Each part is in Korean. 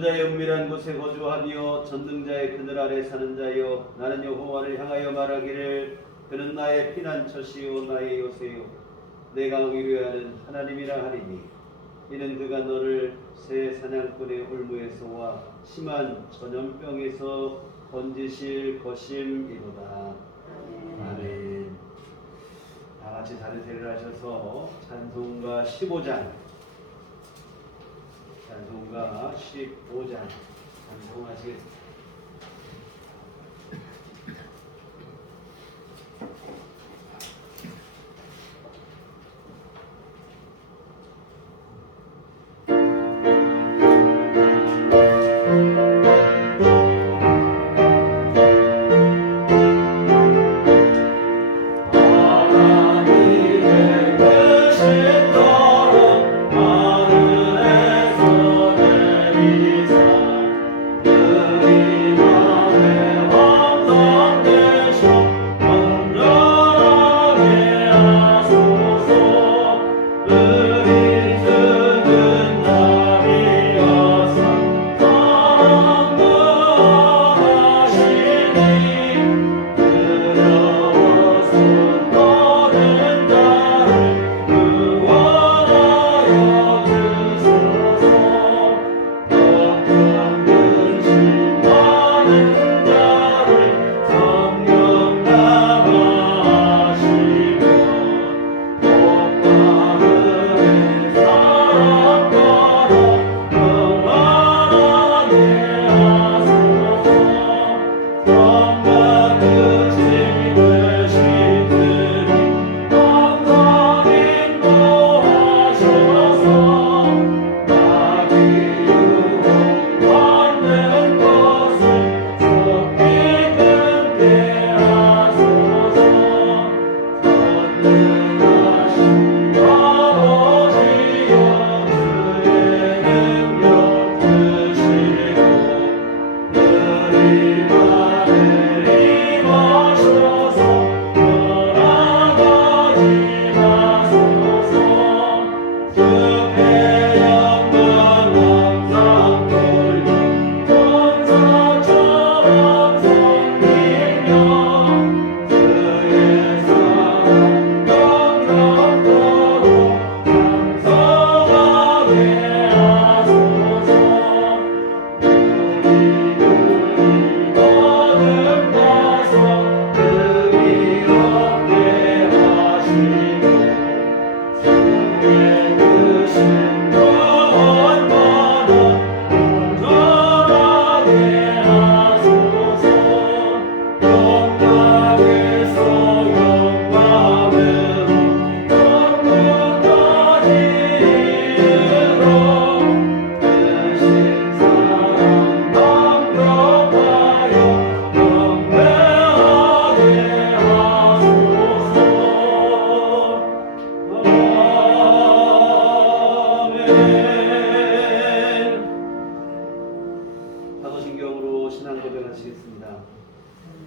어두운 자의 은밀한 곳에 거주하며 전능자의 그늘 아래 사는 자여, 나는 여호와를 향하여 말하기를 그는 나의 피난처시요 나의 요새요 내가 위로하는 하나님이라 하리니, 이는 그가 너를 새 사냥꾼의 올무에서와 심한 전염병에서 건지실 것임이로다. 아멘. 다 같이 자리를 하셔서 찬송가 15장 찬송하시겠습니다.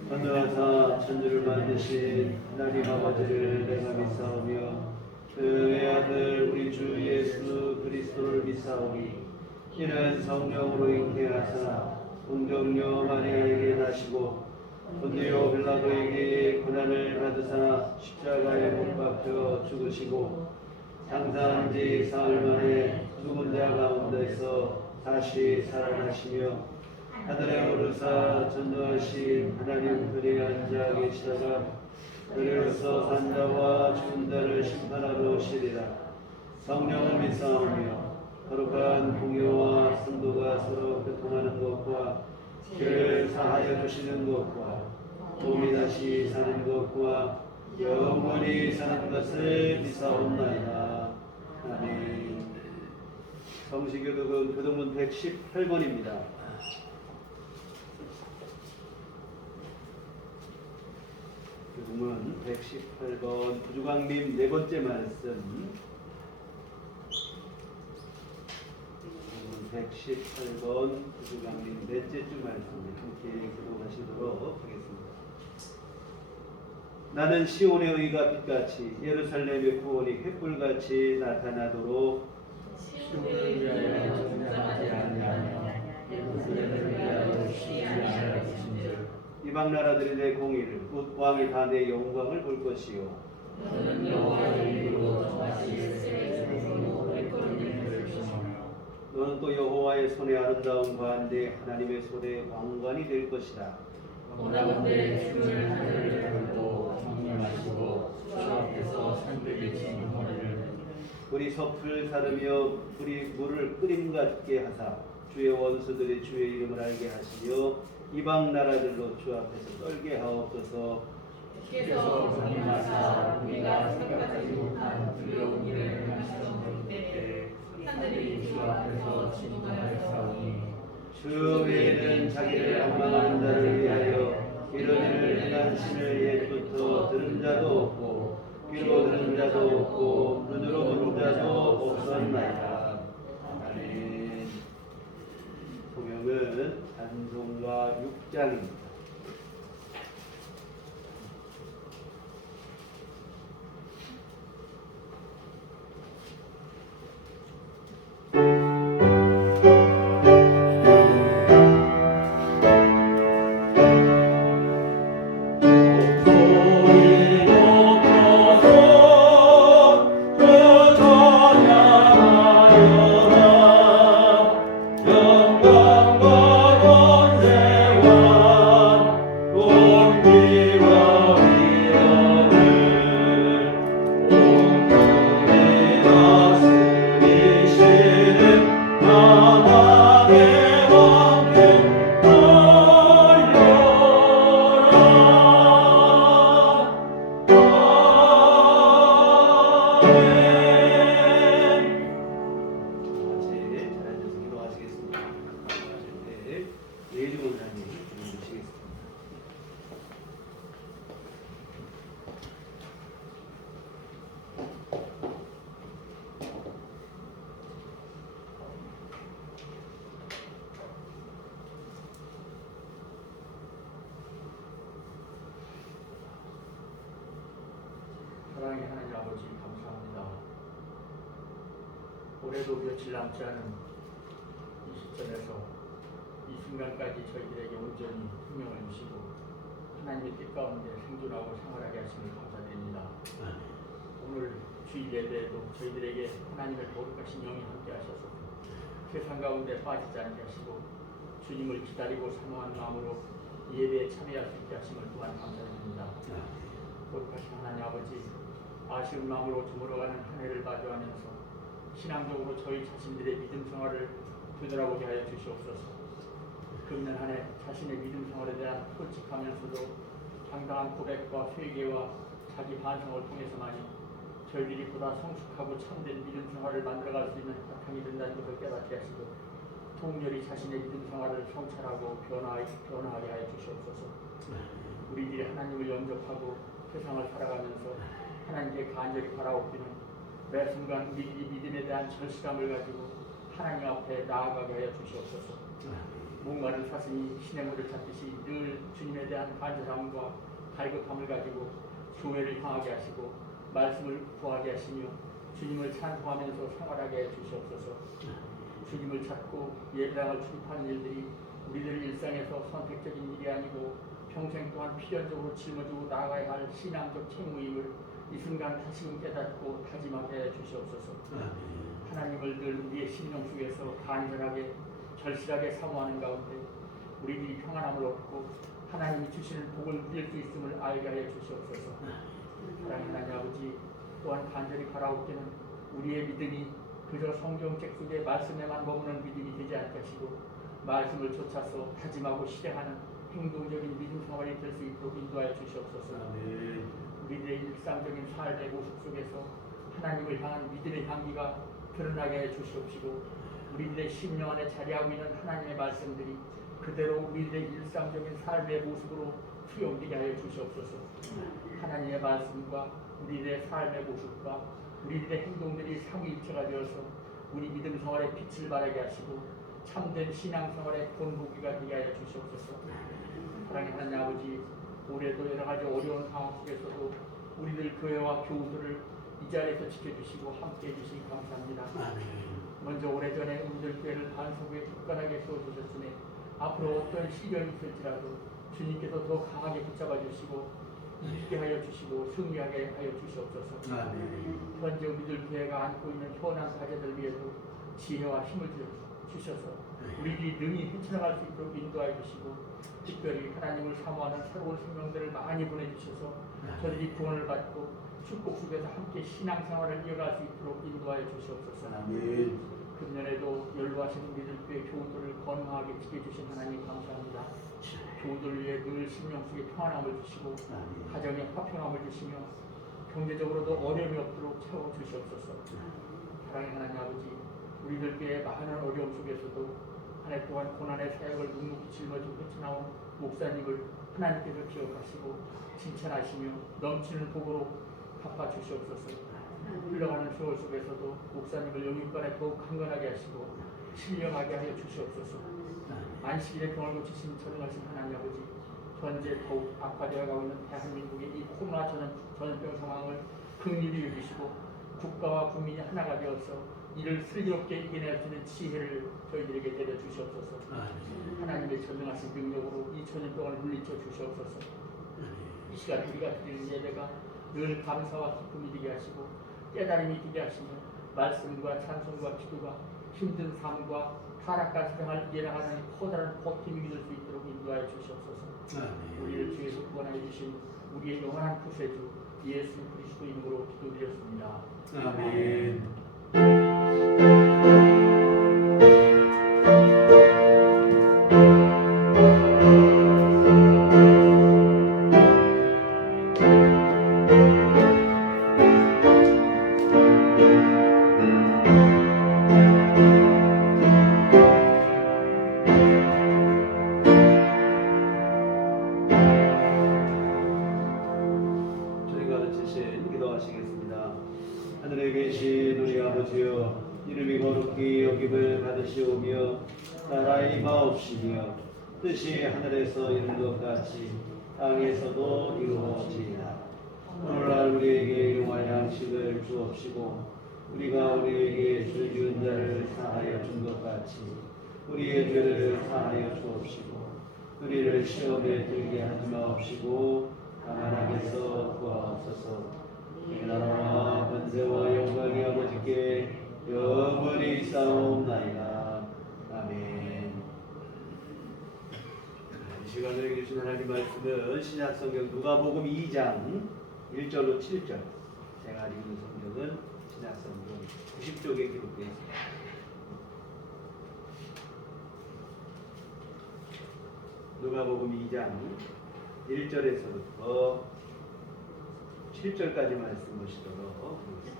전능하사 천주를 만드신 하나님 아버지를 내가 믿사오며 그의 아들 우리 주 예수 그리스도를 믿사오니, 이는 성령으로 잉태하사 동정녀 마리아에게 나시고 본디오 빌라도에게 고난을 받으사 십자가에 못 박혀 죽으시고 장사한 지 사흘 만에 죽은 자 가운데서 다시 살아나시며 하늘에 오르사 전능하신 하나님 그에 앉아 계시다가 그리로서 산자와 죽은 자를 심판하러 오시리라. 성령을 믿사오며 거룩한 공의와 성도가 서로 교통하는 것과 죄를 사하여 주시는 것과 몸이 다시 사는 것과 영원히 사는 것을 믿사옵나이다. 아멘. 성시교독은 교독문 118번입니다. 교독문 118번 부주강림 네 번째 말씀. 118번 부주강림 넷째 주 말씀을 함께 교독하시도록 하겠습니다. 나는 시온의 의가 빛같이 예루살렘의 구원이 횃불같이 나타나도록 시온을 위하여 전쟁하지 아니하며 그들을 위하여 쉬지 아니하신즉 이방 나라들이 내 공의를 곧 왕이 다 내 영광을 볼 것이요 너는 여호와의 이름으로 정하시 세례로 일꾼을 펼치며 너는 또 여호와의 손의 아름다운 관대 하나님의 손의 왕관이 될 것이다. 원하건대 주를 하늘을 들고 경멸하시고 주 앞에서 산들이 지는 허리를 우리 섭을 사르며 우리 물을 끓임 같게 하사 주의 원수들이 주의 이름을 알게 하시며 이방 나라들로 주 앞에서 떨게 하옵소서. 주께서 강림하사 우리가 생각하지 못한 두려운 일을 행하시던 때에 하늘이 주 앞에서 진동하였사오니 주 위에는 자기를 원망하는 자를 위하여 이런 일을 행한 신을 옛부터 들은 자도 없고 귀로 들은 자도 없고 눈으로 본 자도 없었나이다. 아멘. 소명은 찬송가 6장입니다. 사랑의 하나님 아버지 감사합니다. 올해도 며칠 남지 않은 이 시점에서 이 순간까지 저희들에게 온전히 생명을 주시고 하나님의 뜻 가운데 생존하고 생활하게 하심을 감사드립니다. 오늘 주일 예배에도 저희들에게 하나님의 거룩하신 영이 함께 하셔서 세상 가운데 빠지지 않게 하시고 주님을 기다리고 사모하는 마음으로 이 예배에 참여할 수 있게 하심을 또한 감사드립니다. 거룩하신 하나님 아버지, 아쉬운 마음으로 저물어가는 한 해를 마주하면서 신앙적으로 저희 자신들의 믿음 생활을 되돌아보게 하여 주시옵소서. 금년 한 해 자신의 믿음 생활에 대한 솔직하면서도 당당한 고백과 회개와 자기 반성을 통해서만이 저희들이 보다 성숙하고 참된 믿음 생활을 만들어갈 수 있는 바탕이 된다는 것을 깨닫게 하시고 통렬히 자신의 믿음 생활을 성찰하고 변화하게 하여 주시옵소서. 우리들이 하나님을 영접하고 세상을 살아가면서 하나님께 간절히 바라옵기는 매 순간 우리들이 믿음에 대한 절실함을 가지고 하나님 앞에 나아가게 하여 주시옵소서. 목마른 사슴이 시냇물을 찾듯이 늘 주님에 대한 간절함과 갈급함을 가지고 교회를 향하게 하시고 말씀을 구하게 하시며 주님을 찬송하면서 생활하게 해 주시옵소서. 주님을 찾고 예배당을 출입하는 일들이 우리들의 일상에서 선택적인 일이 아니고 평생 동안 필연적으로 짊어지고 나아가야 할 신앙적 책무임을 이 순간 다시금 깨닫고 다짐하게 해 주시옵소서. 하나님을 늘 우리의 심령 속에서 간절하게 절실하게 사모하는 가운데 우리들이 평안함을 얻고 하나님이 주시는 복을 누릴 수 있음을 알게 하여 주시옵소서. 사랑하는 하나님 아버지, 또한 간절히 바라옵기는 우리의 믿음이 그저 성경책 속의 말씀에만 머무는 믿음이 되지 않게 하시고 말씀을 좇아서 다짐하고 실행하는 행동적인 믿음 생활이 될 수 있도록 인도하여 주시옵소서. 우리들의 일상적인 삶의 모습 속에서 하나님을 향한 믿음의 향기가 드러나게 해 주시옵시고 우리들의 심령 안에 자리하고 있는 하나님의 말씀들이 그대로 우리들의 일상적인 삶의 모습으로 투영되게 하여 주시옵소서. 하나님의 말씀과 우리들의 삶의 모습과 우리들의 행동들이 삼위일체가 되어서 우리 믿음 생활에 빛을 발하게 하시고 참된 신앙 생활의 본보기가 되게 하여 주시옵소서. 사랑의 하나님 아버지, 올해도 여러 가지 어려운 상황 속에서도 우리들 교회와 교우들을 이 자리에서 지켜주시고 함께해 주시기 감사합니다. 먼저 오래전에 우리들 교회를 반석에 굳건하게 세워주셨으니 앞으로 어떤 시련이 있을지라도 주님께서 더 강하게 붙잡아 주시고 있게 하여 주시고 승리하게 하여 주시옵소서. 현재 우리들 교회가 안고 있는 현안 과제들 위에도 지혜와 힘을 주셔서 우리들이 능히 헤쳐나갈 수 있도록 인도하여 주시고 특별히 하나님을 사모하는 새로운 생명들을 많이 보내주셔서 저들이 구원을 받고 축복 속에서 함께 신앙생활을 이어갈 수 있도록 인도하여 주시옵소서. 금년에도 연로하신 우리들 교회 교우들을 건강하게 지켜주신 하나님 감사합니다. 교우들 위해 늘 심령 속에 평안함을 주시고 가정에 화평함을 주시며 경제적으로도 어려움이 없도록 채워주시옵소서. 사랑의 하나님 아버지, 우리들 교회의 많은 어려움 속에서도 한 해 동안 고난의 사역을 묵묵히 짊어지고 헤쳐나온 목사님을 하나님께서 기억하시고 칭찬하시며 넘치는 복으로 갚아주시옵소서. 흘러가는 세월 속에서도 목사님을 영육간에 더욱 강건하게 하시고 신령하게 하여 주시옵소서. 안식일에 병을 고치신 전능하신 하나님 아버지, 현재 더욱 악화되어 가고 있는 대한민국의 이 코로나 전염병 상황을 긍휼히 여기시고 국가와 국민이 하나가 되어서 이를 슬기롭게 이겨낼 수 있는 지혜를 저희들에게 내려 주시옵소서. 하나님의 전능하신 능력으로 이 전염병을 물리쳐 주시옵소서. 이 시간 우리가 드리는 예배가 늘 감사와 기쁨이 되게 하시고 깨달음이 되게 하시며 말씀과 찬송과 기도가 힘든 삶과 타락한 세상을 이겨나가는 커다란 버팀이 될 수 있도록 인도하여 주시옵소서. 우리를 주에서 구원하여 주신 우리의 영원한 구세주 예수 그리스도 이름으로 기도드렸습니다. 아멘. 저희가 가르치신 기도하시겠습니다. 하늘에 계신 우리 아버지여, 이름이 거룩히 여김을 받으시오며 나라의 마옵시며 뜻이 하늘에서 이룬 것 같이 땅에서도 이루어지이다. 오늘날 우리에게 일용할 양식을 주옵시고 우리가 우리에게 죄 지은 자를 사하여 준 것 같이 우리의 죄를 사하여 주옵시고 우리를 시험에 들게 하지 마옵시고 다만 악에서 구하옵소서. 이 나라와 권세와 영광이 아버지께 영원히 있사옵나이다. 아멘. 이 시간에 주신 하나님 말씀은 신약성경 누가복음 2장 1절로 7절. 제가 읽는 성경은 신약성경 90쪽에 기록되어 있습니다. 누가복음 2장 1절에서부터 7절까지 말씀 보시도록 하겠습니다.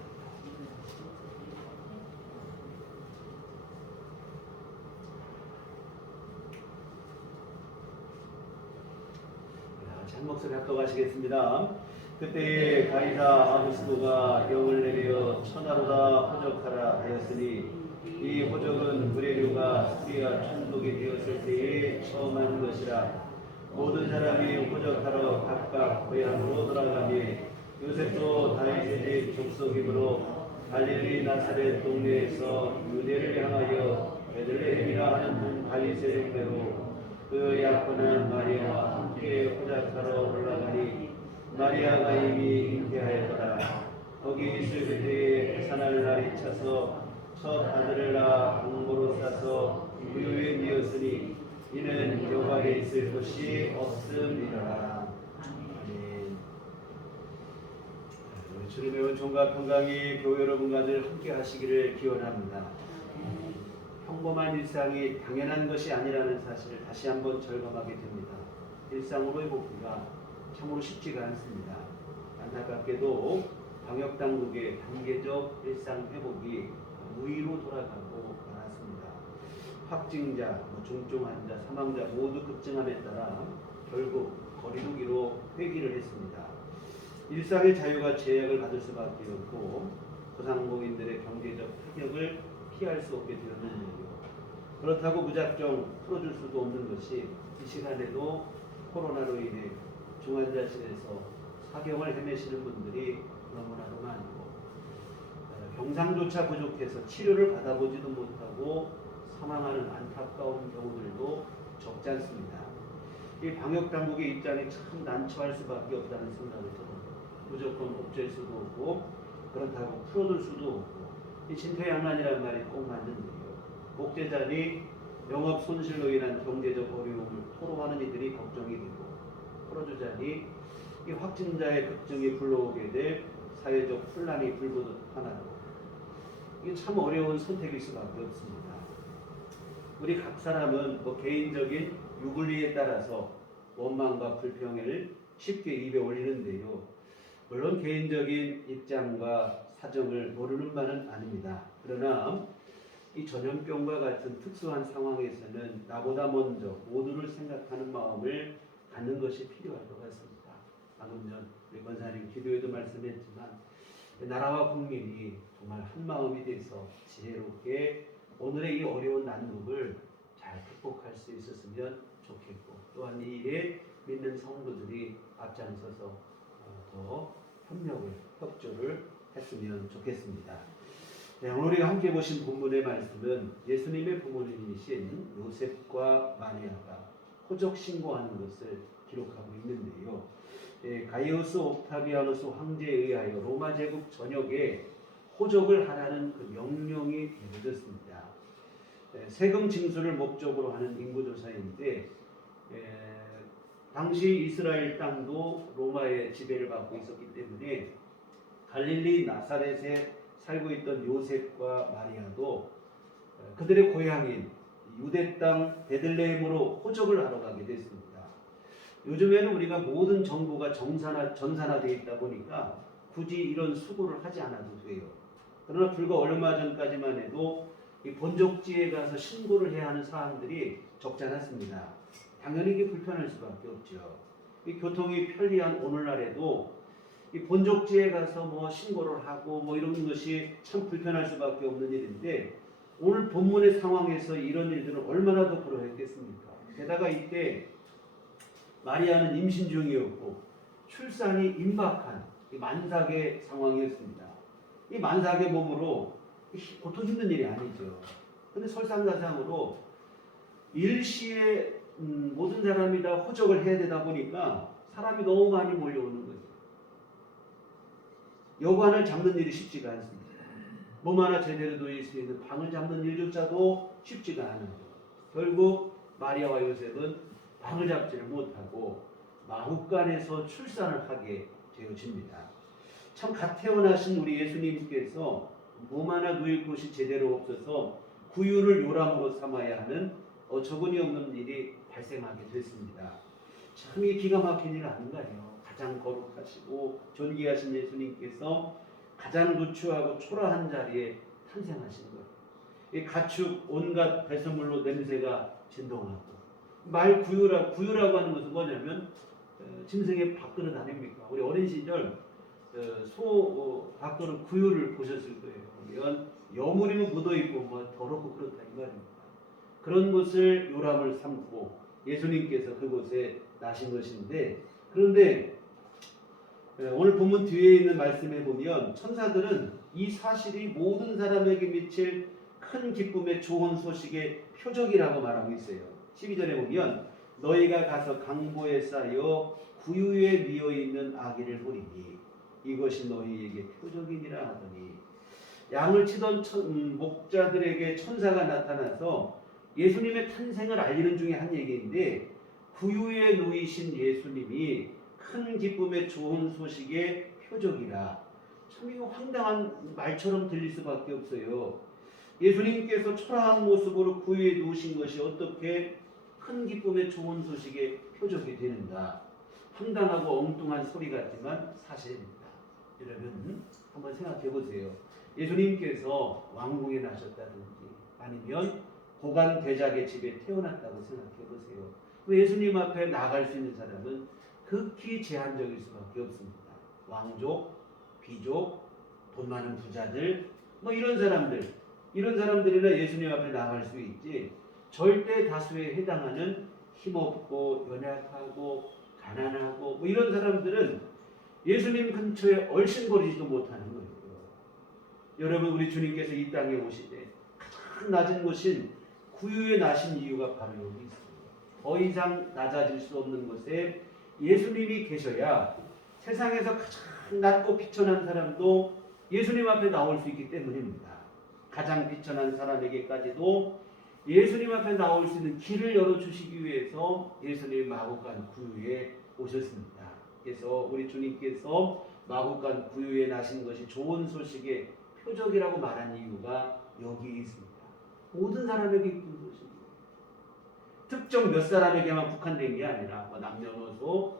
한 목소리 합독하시겠습니다. 그때 가이사 아구스도가 영을 내려 천하로다 호적하라 하였으니 이 호적은 무레류가 스리아 총독이 되었을 때에 처음 한 것이라. 모든 사람이 호적하러 각각 고향으로 돌아가며 요셉도 다윗의 집 족속이므로 갈릴리 나사렛 동네에서 유대를 향하여 베들레헴이라 하는 다윗의 동네로 그 약혼한 마리아와 함께 호적하러 올라가니 마리아가 이미 잉태하였더라. 거기 있을 그때에 해산할 날이 차서 첫 아들을 낳아 공모로 싸서 유유인이었으니 이는 여호와에 있을 곳이 없음이라. 아멘. 주님의 은총과 평강이 교회 여러분과들 함께 하시기를 기원합니다. 평범한 일상이 당연한 것이 아니라는 사실을 다시 한번 절감하게 됩니다. 일상으로 회복기가 참으로 쉽지가 않습니다. 안타깝게도 방역당국의 단계적 일상 회복이 무의로 돌아가고 많았습니다. 확진자, 중증 환자, 사망자 모두 급증함에 따라 결국 거리두기로 회귀를 했습니다. 일상의 자유가 제약을 받을 수밖에 없고 소상공인들의 경제적 타격을 피할 수 없게 되었는데요. 그렇다고 무작정 풀어줄 수도 없는 것이 이 시간에도 코로나로 인해 중환자실에서 사경을 헤매시는 분들이 너무나도 많고 병상조차 부족해서 치료를 받아보지도 못하고 사망하는 안타까운 경우들도 적지 않습니다. 이 방역 당국의 입장에 참 난처할 수밖에 없다는 생각이 들어요. 무조건 옥죄일 수도 없고 그렇다고 풀어둘 수도 없고 이 진퇴양난이라는 말이 꼭 맞는데요. 목재자니 영업 손실로 인한 경제적 어려움을 토로하는 이들이 걱정이 되고 풀어주자니 이 확진자의 급증이 불러오게 될 사회적 혼란이 불보듯 하나로 이게 참 어려운 선택일 수밖에 없습니다. 우리 각 사람은 개인적인 유불리에 따라서 원망과 불평을 쉽게 입에 올리는데요. 물론 개인적인 입장과 사정을 모르는 바는 아닙니다. 그러나 이 전염병과 같은 특수한 상황에서는 나보다 먼저 모두를 생각하는 마음을 갖는 것이 필요할 것 같습니다. 방금 전 우리 권사님 기도에도 말씀했지만 나라와 국민이 정말 한 마음이 돼서 지혜롭게 오늘의 이 어려운 난국을 잘 극복할 수 있었으면 좋겠고 또한 이 일에 믿는 성도들이 앞장서서 더 협조를 했으면 좋겠습니다. 네, 오늘 우리가 함께 보신 본문의 말씀은 예수님의 부모님이신 요셉과 마리아가 호적 신고하는 것을 기록하고 있는데요. 가이오스 옥타비아누스 황제에 의하여 로마 제국 전역에 호적을 하라는 그 명령이 내려졌습니다. 세금 징수를 목적으로 하는 인구조사인데 당시 이스라엘 땅도 로마의 지배를 받고 있었기 때문에 갈릴리 나사렛에 살고 있던 요셉과 마리아도 그들의 고향인 유대 땅 베들레헴으로 호적을 하러 가게 됐습니다. 요즘에는 우리가 모든 정보가 전산화되어 있다 보니까 굳이 이런 수고를 하지 않아도 돼요. 그러나 불과 얼마 전까지만 해도 이 본적지에 가서 신고를 해야 하는 사람들이 적지 않았습니다. 당연히 이게 불편할 수밖에 없죠. 이 교통이 편리한 오늘날에도 이 본적지에 가서 신고를 하고 이런 것이 참 불편할 수밖에 없는 일인데 오늘 본문의 상황에서 이런 일들은 얼마나 더 그러했겠습니까? 게다가 이때 마리아는 임신 중이었고 출산이 임박한 이 만삭의 상황이었습니다. 이 만삭의 몸으로 보통 힘든 일이 아니죠. 그런데 설상가상으로 일시에 모든 사람이 다 호적을 해야 되다 보니까 사람이 너무 많이 몰려오는 거죠. 여관을 잡는 일이 쉽지가 않습니다. 몸 하나 제대로 놓일 수 있는 방을 잡는 일조차도 쉽지가 않아요. 결국 마리아와 요셉은 방을 잡지를 못하고 마국간에서 출산을 하게 되어집니다. 참 갓 태어나신 우리 예수님께서 몸 하나 누일 곳이 제대로 없어서 구유를 요람으로 삼아야 하는 어처구니 없는 일이 발생하게 됐습니다. 참 이 기가 막힌 일 아닌가요? 가장 거룩하시고 존귀하신 예수님께서 가장 누추하고 초라한 자리에 탄생하신 것. 이 가축 온갖 배설물로 냄새가 진동하고 말 구유라고 하는 것은 뭐냐면 짐승의 밥그릇 아닙니까? 우리 어린 시절 소 밥그릇 구유를 보셨을 거예요. 그러면 여물이면 묻어있고 더럽고 그렇다 이 말입니다. 그런 것을 요람을 삼고 예수님께서 그곳에 나신 것인데 그런데 오늘 본문 뒤에 있는 말씀에 보면 천사들은 이 사실이 모든 사람에게 미칠 큰 기쁨의 좋은 소식의 표적이라고 말하고 있어요. 12절에 보면 너희가 가서 강보에 쌓여 구유에 미어 있는 아기를 보리니 이것이 너희에게 표적이니라 하더니 양을 치던 목자들에게 천사가 나타나서 예수님의 탄생을 알리는 중에 한 얘기인데 구유에 놓이신 예수님이 큰 기쁨의 좋은 소식의 표적이라. 참 이거 황당한 말처럼 들릴 수밖에 없어요. 예수님께서 초라한 모습으로 구유에 누우신 것이 어떻게 큰 기쁨의 좋은 소식의 표적이 되는가. 황당하고 엉뚱한 소리 같지만 사실입니다. 여러분 한번 생각해 보세요. 예수님께서 왕궁에 나셨다든지 아니면 고관 대작의 집에 태어났다고 생각해 보세요. 예수님 앞에 나갈 수 있는 사람은 극히 제한적일 수밖에 없습니다. 왕족, 귀족, 돈 많은 부자들, 이런 사람들이나 예수님 앞에 나갈 수 있지. 절대 다수에 해당하는 힘없고 연약하고 가난하고 이런 사람들은 예수님 근처에 얼씬거리지도 못하는 거예요. 여러분 우리 주님께서 이 땅에 오실 때 가장 낮은 곳인 구유에 나신 이유가 바로 여기 있어요. 더 이상 낮아질 수 없는 곳에 예수님이 계셔야 세상에서 가장 낮고 비천한 사람도 예수님 앞에 나올 수 있기 때문입니다. 가장 비천한 사람에게까지도 예수님 앞에 나올 수 있는 길을 열어주시기 위해서 예수님이 마구간 구유에 오셨습니다. 그래서 우리 주님께서 마구간 구유에 나신 것이 좋은 소식의 표적이라고 말한 이유가 여기 있습니다. 모든 사람에게 이쁜 소식이에요. 특정 몇 사람에게만 국한된 게 아니라 남녀노소,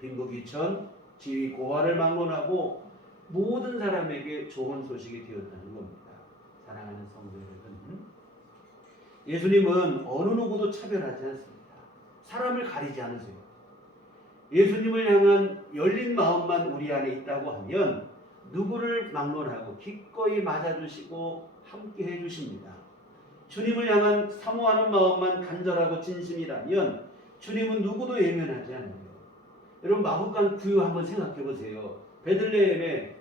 빈부귀천, 지위 고하를 막론하고 모든 사람에게 좋은 소식이 되었다는 겁니다. 사랑하는 성도 여러분, 예수님은 어느 누구도 차별하지 않습니다. 사람을 가리지 않으세요. 예수님을 향한 열린 마음만 우리 안에 있다고 하면 누구를 막론하고 기꺼이 맞아주시고 함께 해주십니다. 주님을 향한 사모하는 마음만 간절하고 진심이라면 주님은 누구도 예면하지 않아요. 여러분, 마구간 구유 한번 생각해 보세요. 베들레헴에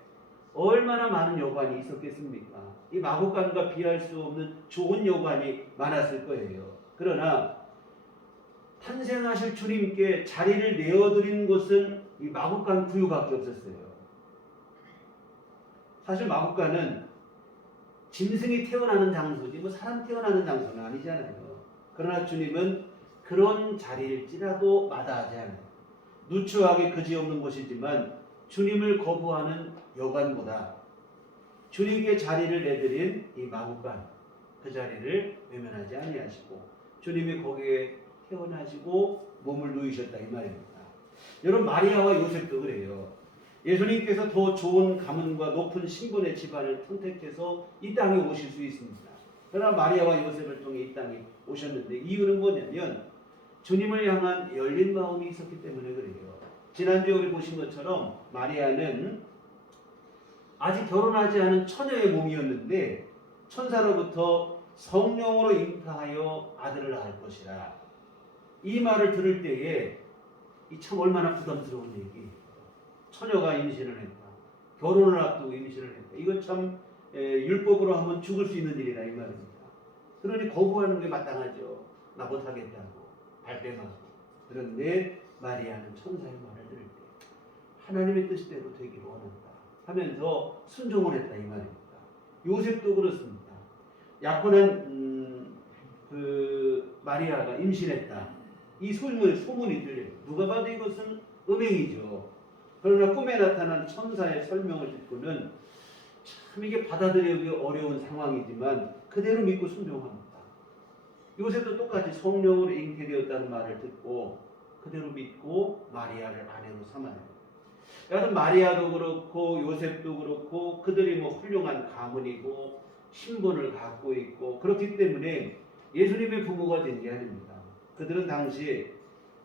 얼마나 많은 여관이 있었겠습니까? 이 마구간과 비할 수 없는 좋은 여관이 많았을 거예요. 그러나 탄생하실 주님께 자리를 내어드린 곳은 이 마구간 구유밖에 없었어요. 사실 마구간은 짐승이 태어나는 장소지 사람 태어나는 장소는 아니잖아요. 그러나 주님은 그런 자리일지라도 마다하지 않아요. 누추하게 그지없는 곳이지만 주님을 거부하는 여관보다 주님께 자리를 내드린 이 마구간, 그 자리를 외면하지 아니하시고 주님이 거기에 태어나시고 몸을 누이셨다 이 말입니다. 여러분, 마리아와 요셉도 그래요. 예수님께서 더 좋은 가문과 높은 신분의 집안을 선택해서 이 땅에 오실 수 있습니다. 그러나 마리아와 요셉을 통해 이 땅에 오셨는데 이유는 뭐냐면 주님을 향한 열린 마음이 있었기 때문에 그래요. 지난주에 우리 보신 것처럼 마리아는 아직 결혼하지 않은 처녀의 몸이었는데 천사로부터 성령으로 잉타하여 아들을 낳을 것이라. 이 말을 들을 때에 이 참 얼마나 부담스러운 얘기. 처녀가 임신을 했다. 결혼을 앞두고 임신을 했다. 이건 참 율법으로 하면 죽을 수 있는 일이라 이 말입니다. 그러니 거부하는 게 마땅하죠. 나 못하겠다고 발뺌하고. 그런데 마리아는 천사의 말을 들을 때 하나님의 뜻대로 되기를 원한다 하면서 순종을 했다 이 말입니다. 요셉도 그렇습니다. 약혼한 그 마리아가 임신했다. 이 소문이 들려요. 누가 봐도 이것은 음행이죠. 그러나 꿈에 나타난 천사의 설명을 듣고는 참 이게 받아들이기 어려운 상황이지만 그대로 믿고 순종합니다. 요셉도 똑같이 성령으로 잉태되었다는 말을 듣고 그대로 믿고 마리아를 아내로 삼아요. 여하튼 마리아도 그렇고 요셉도 그렇고 그들이 훌륭한 가문이고 신분을 갖고 있고 그렇기 때문에 예수님의 부모가 된 게 아닙니다. 그들은 당시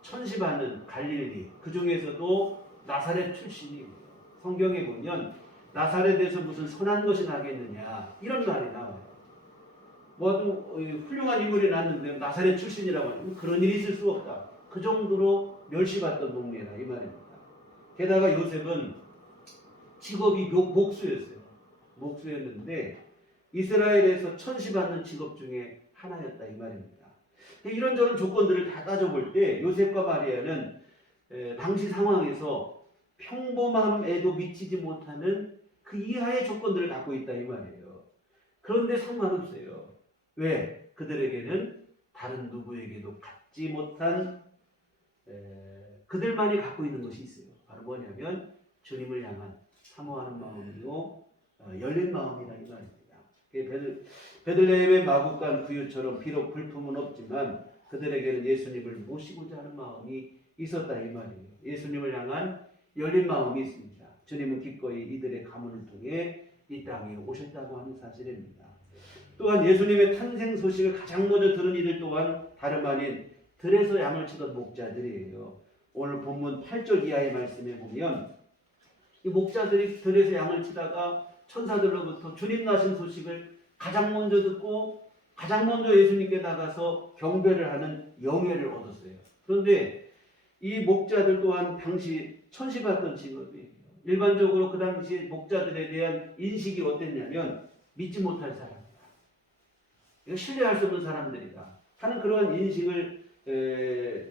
천시받는 갈릴리, 그 중에서도 나사렛 출신이에요. 성경에 보면 나사렛에서 무슨 선한 것이 나겠느냐 이런 말이 나와요. 또 훌륭한 인물이 났는데 나사렛 출신이라고 하면 그런 일이 있을 수 없다. 그 정도로 멸시받던 동네라 이 말입니다. 게다가 요셉은 직업이 목수였어요. 목수였는데 이스라엘에서 천시받는 직업 중에 하나였다 이 말입니다. 이런저런 조건들을 다 따져볼 때 요셉과 마리아는 당시 상황에서 평범함에도 미치지 못하는 그 이하의 조건들을 갖고 있다 이 말이에요. 그런데 상관없어요. 왜? 그들에게는 다른 누구에게도 갖지 못한 그들만이 갖고 있는 것이 있어요. 바로 뭐냐면 주님을 향한 사모하는 마음이요 열린 마음이라 이 말입니다. 베들레헴의 마구간 구유처럼 비록 불품은 없지만 그들에게는 예수님을 모시고자 하는 마음이 있었다 이 말이에요. 예수님을 향한 열린 마음이 있습니다. 주님은 기꺼이 이들의 가문을 통해 이 땅에 오셨다고 하는 사실입니다. 또한 예수님의 탄생 소식을 가장 먼저 들은 이들 또한 다름 아닌 들에서 양을 치던 목자들이에요. 오늘 본문 8절 이하의 말씀에 보면 이 목자들이 들에서 양을 치다가 천사들로부터 주님 나신 소식을 가장 먼저 듣고 가장 먼저 예수님께 나가서 경배를 하는 영예를 얻었어요. 그런데 이 목자들 또한 당시 천시받던 직업이에요. 일반적으로 그 당시 목자들에 대한 인식이 어땠냐면 믿지 못할 사람이다. 이거 신뢰할 수 없는 사람들이다 하는 그러한 인식을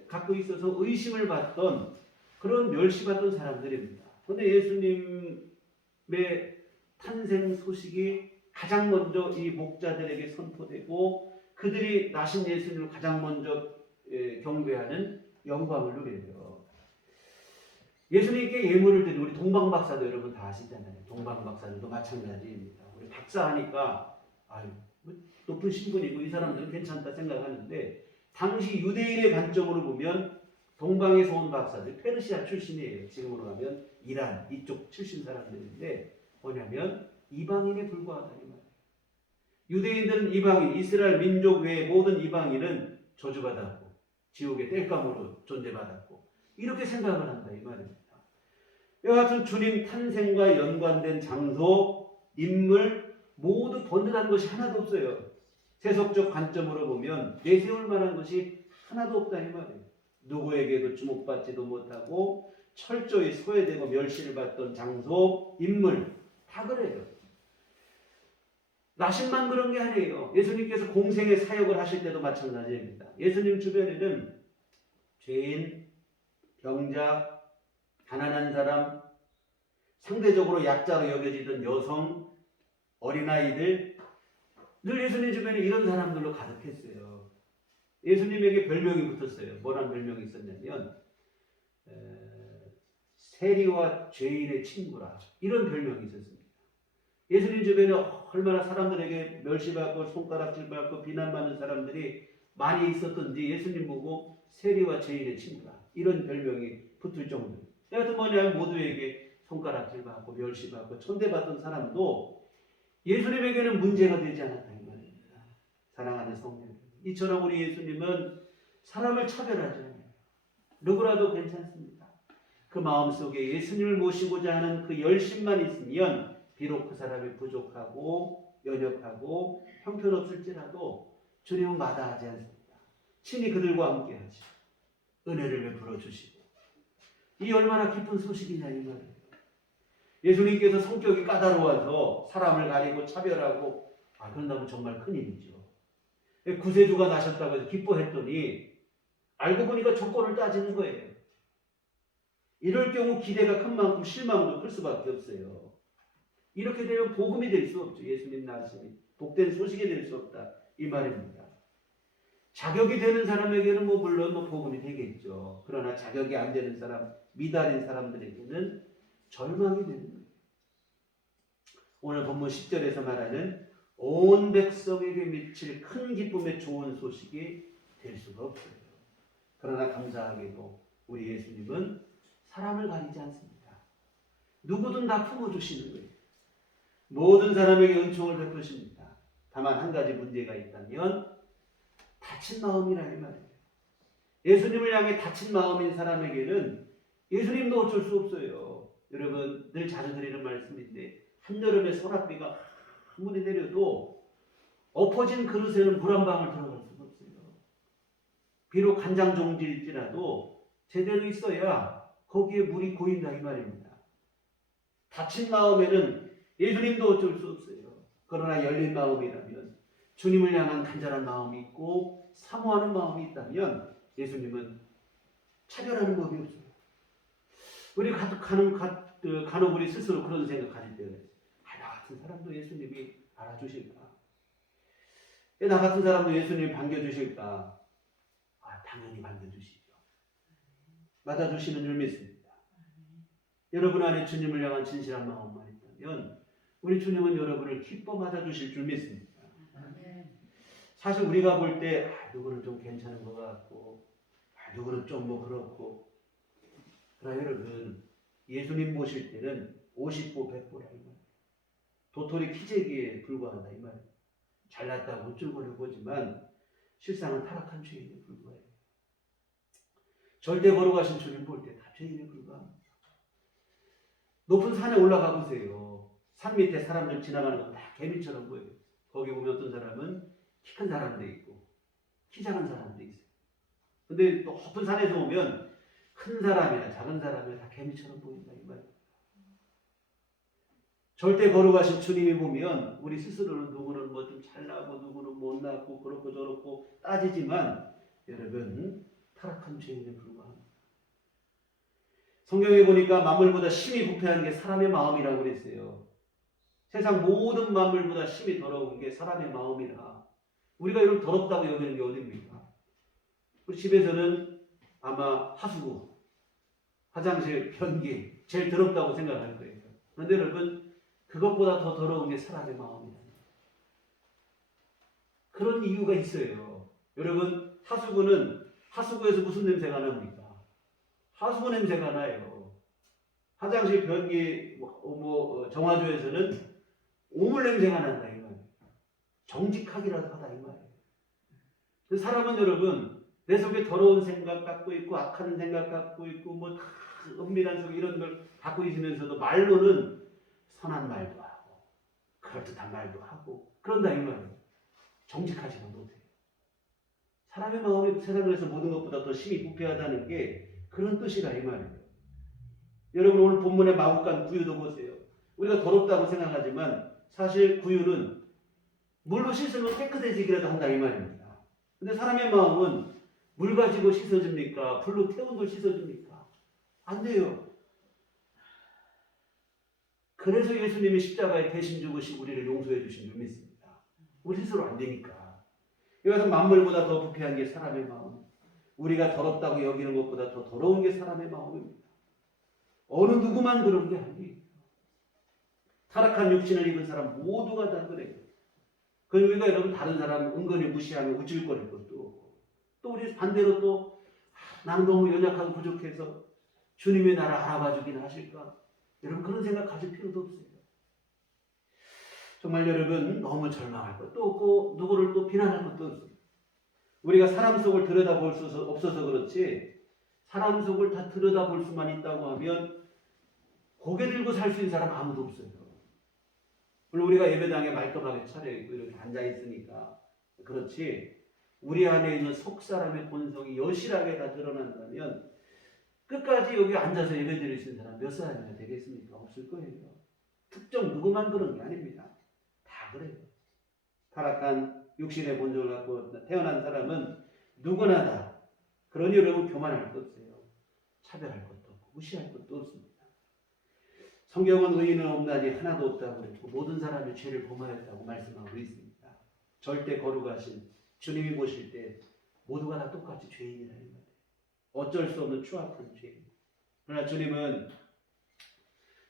갖고 있어서 의심을 받던 그런 멸시받던 사람들입니다. 그런데 예수님의 탄생 소식이 가장 먼저 이 목자들에게 선포되고 그들이 나신 예수님을 가장 먼저 경배하는 영광을 누려요. 예수님께 예물을 드린 우리 동방박사도 여러분 다 아시잖아요. 동방박사들도 마찬가지입니다. 우리 박사하니까 아유 뭐 높은 신분이고 이 사람들은 괜찮다 생각하는데 당시 유대인의 관점으로 보면 동방에서 온 박사들 페르시아 출신이에요. 지금으로 가면 이란 이쪽 출신 사람들인데 뭐냐면 이방인에 불과하다 이 말이에요. 유대인들은 이방인, 이스라엘 민족 외의 모든 이방인은 저주받았고 지옥의 땔감으로 존재받았고 이렇게 생각을 한다 이 말입니다. 이와 같은 주님 탄생과 연관된 장소, 인물 모두 번듯한 것이 하나도 없어요. 세속적 관점으로 보면 내세울 만한 것이 하나도 없다 이 말이에요. 누구에게도 주목받지도 못하고 철저히 소외되고 멸시를 받던 장소, 인물 다 그래요. 나신만 그런 게 아니에요. 예수님께서 공생의 사역을 하실 때도 마찬가지입니다. 예수님 주변에는 죄인, 병자, 가난한 사람, 상대적으로 약자로 여겨지던 여성, 어린아이들 늘 예수님 주변에 이런 사람들로 가득했어요. 예수님에게 별명이 붙었어요. 뭐란 별명이 있었냐면 세리와 죄인의 친구라 이런 별명이 있었습니다. 예수님 주변에 얼마나 사람들에게 멸시받고 손가락질받고 비난받는 사람들이 많이 있었던지 예수님 보고 세리와 죄인의 친구라 이런 별명이 붙을 정도예요. 여하튼 뭐냐면 모두에게 손가락질받고 멸시받고 천대받던 사람도 예수님에게는 문제가 되지 않았다 이 말입니다. 사랑하는 성도들, 이처럼 우리 예수님은 사람을 차별하지 않아요. 누구라도 괜찮습니다. 그 마음속에 예수님을 모시고자 하는 그 열심만 있으면 비록 그 사람이 부족하고 연약하고 형편없을지라도 주님은 마다하지 않습니다. 친히 그들과 함께 하시고 은혜를 베풀어 주시고 이 얼마나 기쁜 소식이냐 이 말이에요. 예수님께서 성격이 까다로워서 사람을 가리고 차별하고 그런다면 정말 큰일이죠. 구세주가 나셨다고 해서 기뻐했더니 알고 보니까 조건을 따지는 거예요. 이럴 경우 기대가 큰 만큼 실망도 클 수밖에 없어요. 이렇게 되면 복음이 될 수 없죠. 예수님 나으심이 복된 소식이 될 수 없다 이 말입니다. 자격이 되는 사람에게는 물론 복음이 되겠죠. 그러나 자격이 안 되는 사람, 미달인 사람들에게는 절망이 되는 거예요. 오늘 본문 10절에서 말하는 온 백성에게 미칠 큰 기쁨의 좋은 소식이 될 수가 없어요. 그러나 감사하게도 우리 예수님은 사람을 가리지 않습니다. 누구든 다 품어주시는 거예요. 모든 사람에게 은총을 베푸십니다. 다만 한 가지 문제가 있다면 다친 마음이라 이 말이에요. 예수님을 향해 다친 마음인 사람에게는 예수님도 어쩔 수 없어요. 여러분 늘 자주 드리는 말씀인데 한여름에 소낙비가 아무리 내려도 엎어진 그릇에는 물 한 방울 들어갈 수가 없어요. 비록 간장 종지일지라도 제대로 있어야 거기에 물이 고인다 이 말입니다. 다친 마음에는 예수님도 어쩔 수 없어요. 그러나 열린 마음이라면 주님을 향한 간절한 마음이 있고 사모하는 마음이 있다면 예수님은 차별하는 법이 없어요. 우리 간혹 우리 스스로 그런 생각 가질 때가 있어요. 나 같은 사람도 예수님이 알아주실까? 나 같은 사람도 예수님이 반겨주실까? 당연히 반겨주시죠. 맞아주시는 줄 믿습니다. 여러분 안에 주님을 향한 진실한 마음만 있다면 우리 주님은 여러분을 기뻐 맞아주실 줄 믿습니다. 사실 우리가 볼 때 누구는 좀 괜찮은 것 같고 누구는 좀 그렇고 그러나 여러분 예수님 모실 때는 50보 100보라 이 말이에요. 도토리 키재기에 불과하다 이 말이에요. 잘났다고 우쭐거려 보지만 실상은 타락한 죄인에 불과해요. 절대 걸어가신 주님 볼 때 다 죄인에 불과합니다. 높은 산에 올라가 보세요. 산 밑에 사람들 지나가는 건 다 개미처럼 보여요. 거기 보면 어떤 사람은 키 큰 사람도 있고 키 작은 사람도 있어요. 근데 또 높은 산에서 오면 큰 사람이나 작은 사람이나 다 개미처럼 보인다 이 말이에요. 절대 걸어가신 주님이 보면 우리 스스로는 누구는 좀 잘나고 누구는 못나고 그렇고 저렇고 따지지만 여러분 타락한 죄인에 불과합니다. 성경에 보니까 만물보다 심히 부패한 게 사람의 마음이라고 그랬어요. 세상 모든 만물보다 심히 더러운 게 사람의 마음이라. 우리가 이런 더럽다고 여기는 게 어딥니까? 우리 집에서는 아마 하수구, 화장실, 변기 제일 더럽다고 생각할 거예요. 그런데 여러분 그것보다 더 더러운 게 사람의 마음이에요. 그런 이유가 있어요. 여러분 하수구는 하수구에서 무슨 냄새가 납니까? 하수구 냄새가 나요. 화장실, 변기, 정화조에서는 오물 냄새가 난다 이 말이에요. 정직하기라도 하다 이 말이에요. 사람은 여러분 내 속에 더러운 생각 갖고 있고 악한 생각 갖고 있고 뭐 은밀한 속 이런 걸 갖고 있으면서도 말로는 선한 말도 하고 그럴듯한 말도 하고 그런다 이 말이에요. 정직하지가 못해요. 사람의 마음이 세상에서 모든 것보다 더 심히 부패하다는 게 그런 뜻이라 이 말이에요. 여러분 오늘 본문의 마구간 구유도 보세요. 우리가 더럽다고 생각하지만 사실 구유는 물로 씻으면 깨끗해지기라도 한다 이 말입니다. 근데 사람의 마음은 물 가지고 씻어줍니까? 불로 태운 걸 씻어줍니까? 안 돼요. 그래서 예수님이 십자가에 대신 죽으시고 우리를 용서해 주신 줄 믿습니다. 우리 스스로 안 되니까. 여기서 만물보다 더 부패한 게 사람의 마음. 우리가 더럽다고 여기는 것보다 더 더러운 게 사람의 마음입니다. 어느 누구만 그런 게 아니에요. 타락한 육신을 입은 사람 모두가 다 그래요. 그러니까 여러분 다른 사람 은근히 무시하면 우쭐거릴 것도 없고 또 우리 반대로 또 나는 너무 연약하고 부족해서 주님이 나를 알아봐 주긴 하실까? 여러분 그런 생각 가질 필요도 없어요. 정말 여러분 너무 절망할 것도 없고 누구를 또 비난할 것도 없어요. 우리가 사람 속을 들여다볼 수 없어서 그렇지 사람 속을 다 들여다볼 수만 있다고 하면 고개 들고 살 수 있는 사람 아무도 없어요. 물론 우리가 예배당에 말끔하게 차려입고 이렇게 앉아있으니까 그렇지 우리 안에 있는 속사람의 본성이 여실하게 다 드러난다면 끝까지 여기 앉아서 예배 드릴 수 있는 사람 몇 사람이나 되겠습니까? 없을 거예요. 특정 누구만 그런 게 아닙니다. 다 그래요. 타락한 육신의 본성을 갖고 태어난 사람은 누구나 다 그러니 여러분 교만할 것 없어요. 차별할 것도 없고 무시할 것도 없습니다. 성경은 의인은 없나니 하나도 없다고 그랬고 모든 사람이 죄를 범하였다고 말씀하고 있습니다. 절대 거룩하신 주님이 보실 때 모두가 다 똑같이 죄인이라 이 말이에요. 어쩔 수 없는 추악한 죄인. 그러나 주님은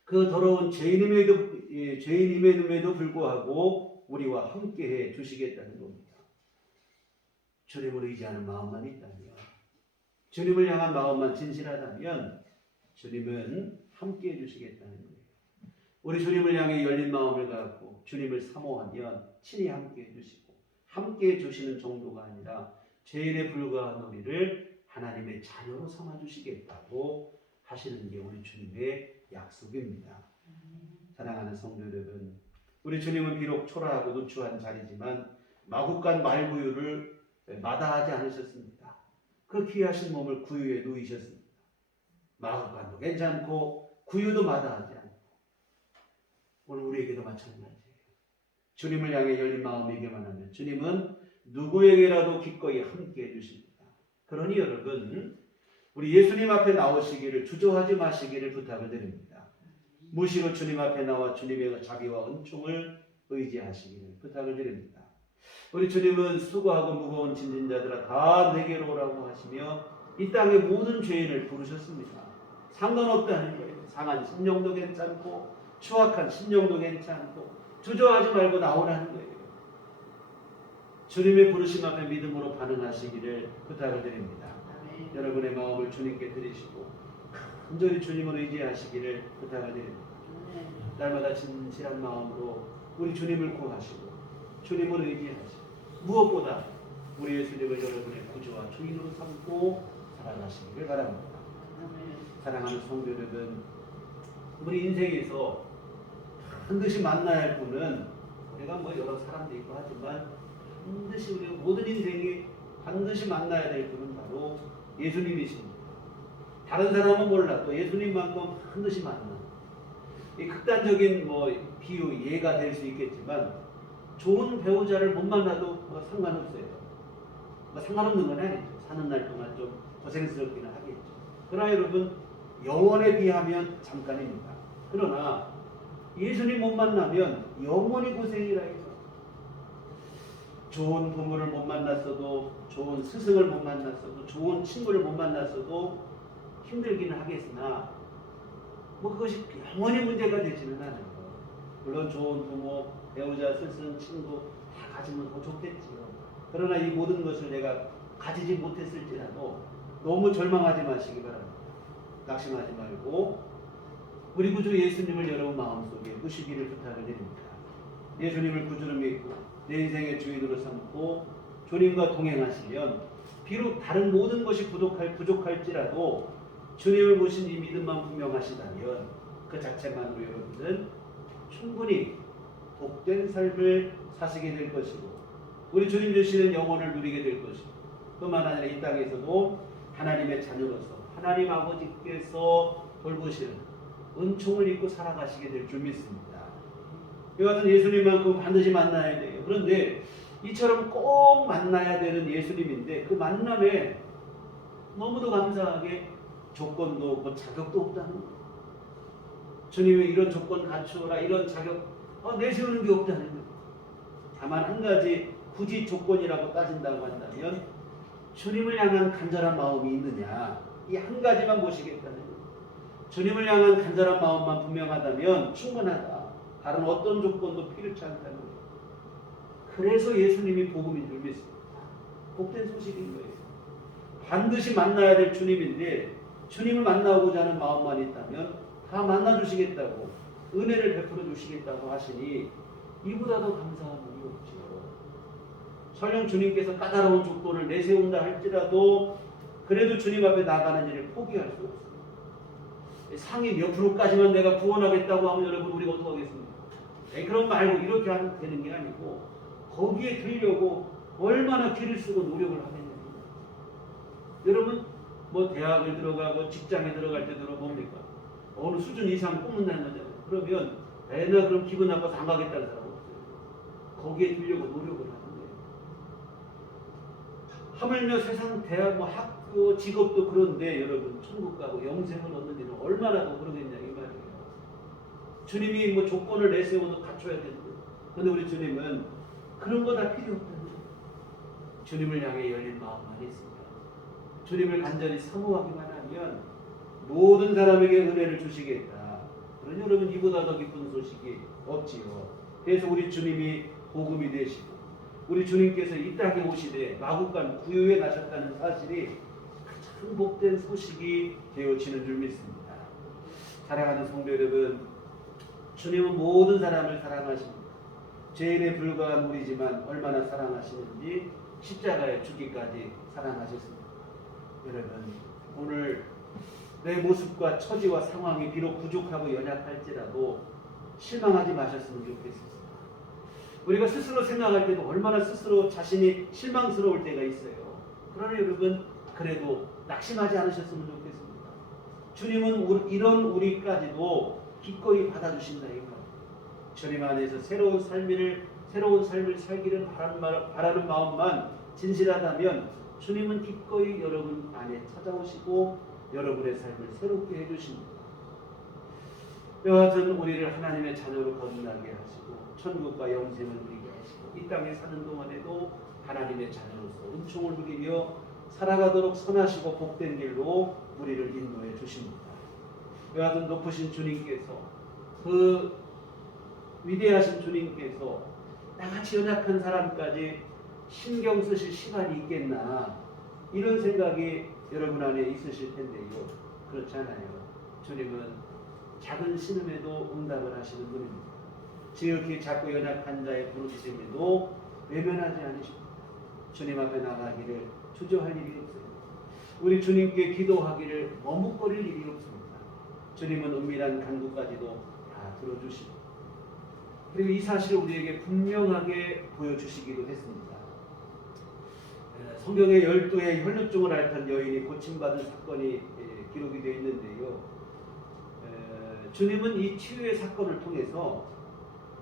그 더러운 죄인임에도 불구하고 우리와 함께해 주시겠다는 겁니다. 주님을 의지하는 마음만 있다면 주님을 향한 마음만 진실하다면 주님은 함께해 주시겠다는 거예요. 우리 주님을 향해 열린 마음을 갖고 주님을 사모하면 친히 함께해 주시고 함께해 주시는 정도가 아니라 죄인에 불과한 우리를 하나님의 자녀로 삼아 주시겠다고 하시는 게 우리 주님의 약속입니다. 사랑하는 성도 여러분, 우리 주님은 비록 초라하고 누추한 자리지만 마구간 말구유를 마다하지 않으셨습니다. 그 귀하신 몸을 구유에 누이셨습니다. 마구간도 괜찮고 구유도 마다하지 않고 오늘 우리에게도 마찬가지예요. 주님을 향해 열린 마음이기만 하면 주님은 누구에게라도 기꺼이 함께 해주십니다. 그러니 여러분 우리 예수님 앞에 나오시기를 주저하지 마시기를 부탁을 드립니다. 무시로 주님 앞에 나와 주님의 자비와 은총을 의지하시기를 부탁을 드립니다. 우리 주님은 수고하고 무거운 짐진 자들아 다 내게로 오라고 하시며 이 땅의 모든 죄인을 부르셨습니다. 상관없다는 거예요. 상한 심령도 괜찮고 추악한 심령도 괜찮고 주저하지 말고 나오라는 거예요. 주님의 부르심 앞에 믿음으로 반응하시기를 부탁을 드립니다. 여러분의 마음을 주님께 드리시고 간절히 주님을 의지하시기를 부탁을 드립니다. 날마다 진실한 마음으로 우리 주님을 구하시고 주님을 의지하시고 무엇보다 우리 예수님을 여러분의 구주와 주인으로 삼고 살아가시기를 바랍니다. 사랑하는 성도 여러분, 우리 인생에서 반드시 만나야 할 분은 우리가 뭐 여러 사람도 있고 하지만 반드시 우리 모든 인생이 반드시 만나야 될 분은 바로 예수님이십니다. 다른 사람은 몰라도 예수님만큼 반드시 만나. 이 극단적인 비유 예가 될 수 있겠지만 좋은 배우자를 못 만나도 상관없어요. 상관없는 건 아니죠. 사는 날 동안 좀 고생스럽기는 하겠죠. 그러나 여러분, 영원에 비하면 잠깐입니다. 그러나 예수님 못 만나면 영원히 고생이라 해요. 좋은 부모를 못 만났어도, 좋은 스승을 못 만났어도, 좋은 친구를 못 만났어도 힘들기는 하겠으나 뭐 그것이 영원히 문제가 되지는 않아요. 물론 좋은 부모, 배우자, 스승, 친구 다 가지면 더 좋겠지요. 그러나 이 모든 것을 내가 가지지 못했을지라도 너무 절망하지 마시기 바랍니다. 낙심하지 말고 우리 구주 예수님을 여러분 마음속에 모시기를 부탁을 드립니다. 예수님을 구주로 믿고 내 인생의 주인으로 삼고 주님과 동행하시면 비록 다른 모든 것이 부족할지라도 주님을 모신 이 믿음만 분명하시다면 그 자체만으로 여러분은 충분히 복된 삶을 사시게 될 것이고 우리 주님 주시는 영혼을 누리게 될 것이고 뿐만 아니라 이 땅에서도 하나님의 자녀로서 하나님 아버지께서 돌보시는 은총을 입고 살아가시게 될 줄 믿습니다. 이와 같은 예수님만큼 반드시 만나야 돼요. 그런데 이처럼 꼭 만나야 되는 예수님인데 그 만남에 너무도 감사하게 조건도 없고 자격도 없다는 거예요. 주님이 이런 조건 갖추어라 이런 자격 내세우는 게 없다는 거예요. 다만 한 가지 굳이 조건이라고 따진다고 한다면 주님을 향한 간절한 마음이 있느냐 이 한 가지만 보시겠다는 거예요. 주님을 향한 간절한 마음만 분명하다면 충분하다. 다른 어떤 조건도 필요치 않다는 거예요. 그래서 예수님이 복음인 줄 믿습니다. 복된 소식인 거예요. 반드시 만나야 될 주님인데 주님을 만나고자 하는 마음만 있다면 다 만나주시겠다고 은혜를 베풀어 주시겠다고 하시니 이보다 더 감사한 일이 없지요. 설령 주님께서 까다로운 조건을 내세운다 할지라도 그래도 주님 앞에 나가는 일을 포기할 수 없습니다. 상위 몇 프로까지만 내가 구원하겠다고 하면 여러분 우리가 어떻게 하겠습니까? 그런 말고 이렇게 하면 되는 게 아니고 거기에 들려고 얼마나 기를 쓰고 노력을 하겠느냐. 여러분 뭐 대학을 들어가고 직장에 들어갈 때도 뭡니까? 어느 수준 이상 뽑는다는 거잖아요. 그러면 나 그럼 기분 나빠서 안 가겠다는 사람 없어요. 거기에 들려고 노력을 하는데 하물며 세상 대학 뭐 학교 직업도 그런데 여러분 천국 가고 영생을 얻는 일은 얼마나 더 그러겠냐 이 말이에요. 주님이 뭐 조건을 내세워도 갖춰야 되는데 그런데 우리 주님은 그런 거 다 필요 없다는 거예요. 주님을 향해 열린 마음만 있습니다. 주님을 간절히 사모하기만 하면 모든 사람에게 은혜를 주시겠다. 그러니 여러분 이보다 더 기쁜 소식이 없지요. 그래서 우리 주님이 복음이 되시고 우리 주님께서 이 땅에 오시되 마국간 구유에 나셨다는 사실이 가장 복된 소식이 되어지는 줄 믿습니다. 사랑하는 성도 여러분, 주님은 모든 사람을 사랑하십니다. 죄인에 불과한 우리지만 얼마나 사랑하시는지 십자가에 죽기까지 사랑하셨습니다. 여러분 오늘 내 모습과 처지와 상황이 비록 부족하고 연약할지라도 실망하지 마셨으면 좋겠습니다. 우리가 스스로 생각할 때도 얼마나 스스로 자신이 실망스러울 때가 있어요. 그러나 여러분 그래도 낙심하지 않으셨으면 좋겠습니다. 주님은 이런 우리까지도 기꺼이 받아주신다 이 말. 주님 안에서 새로운 삶을 살기를 바라는 마음만 진실하다면 주님은 기꺼이 여러분 안에 찾아오시고 여러분의 삶을 새롭게 해주십니다. 이와 같은 우리를 하나님의 자녀로 거듭나게 하시고 천국과 영생을 누리게 하시고 이 땅에 사는 동안에도 하나님의 자녀로서 은총을 누리며 살아가도록 선하시고 복된 길로 우리를 인도해 주십니다. 이와 같은 높으신 주님께서 그 위대하신 주님께서 나같이 연약한 사람까지 신경 쓰실 시간이 있겠나 이런 생각이 여러분 안에 있으실 텐데요. 그렇지 않아요. 주님은 작은 신음에도 응답을 하시는 분입니다. 지극히 작고 연약한 자의 부르짖음에도 외면하지 않으십니다. 주님 앞에 나가기를 주저할 일이 없어요. 우리 주님께 기도하기를 머뭇거릴 일이 없습니다. 주님은 은밀한 간구까지도 다 들어주시고 그리고 이 사실을 우리에게 분명하게 보여주시기도 했습니다. 성경에 12의 혈루증을 앓던 여인이 고침받은 사건이 기록이 되어 있는데요. 주님은 이 치유의 사건을 통해서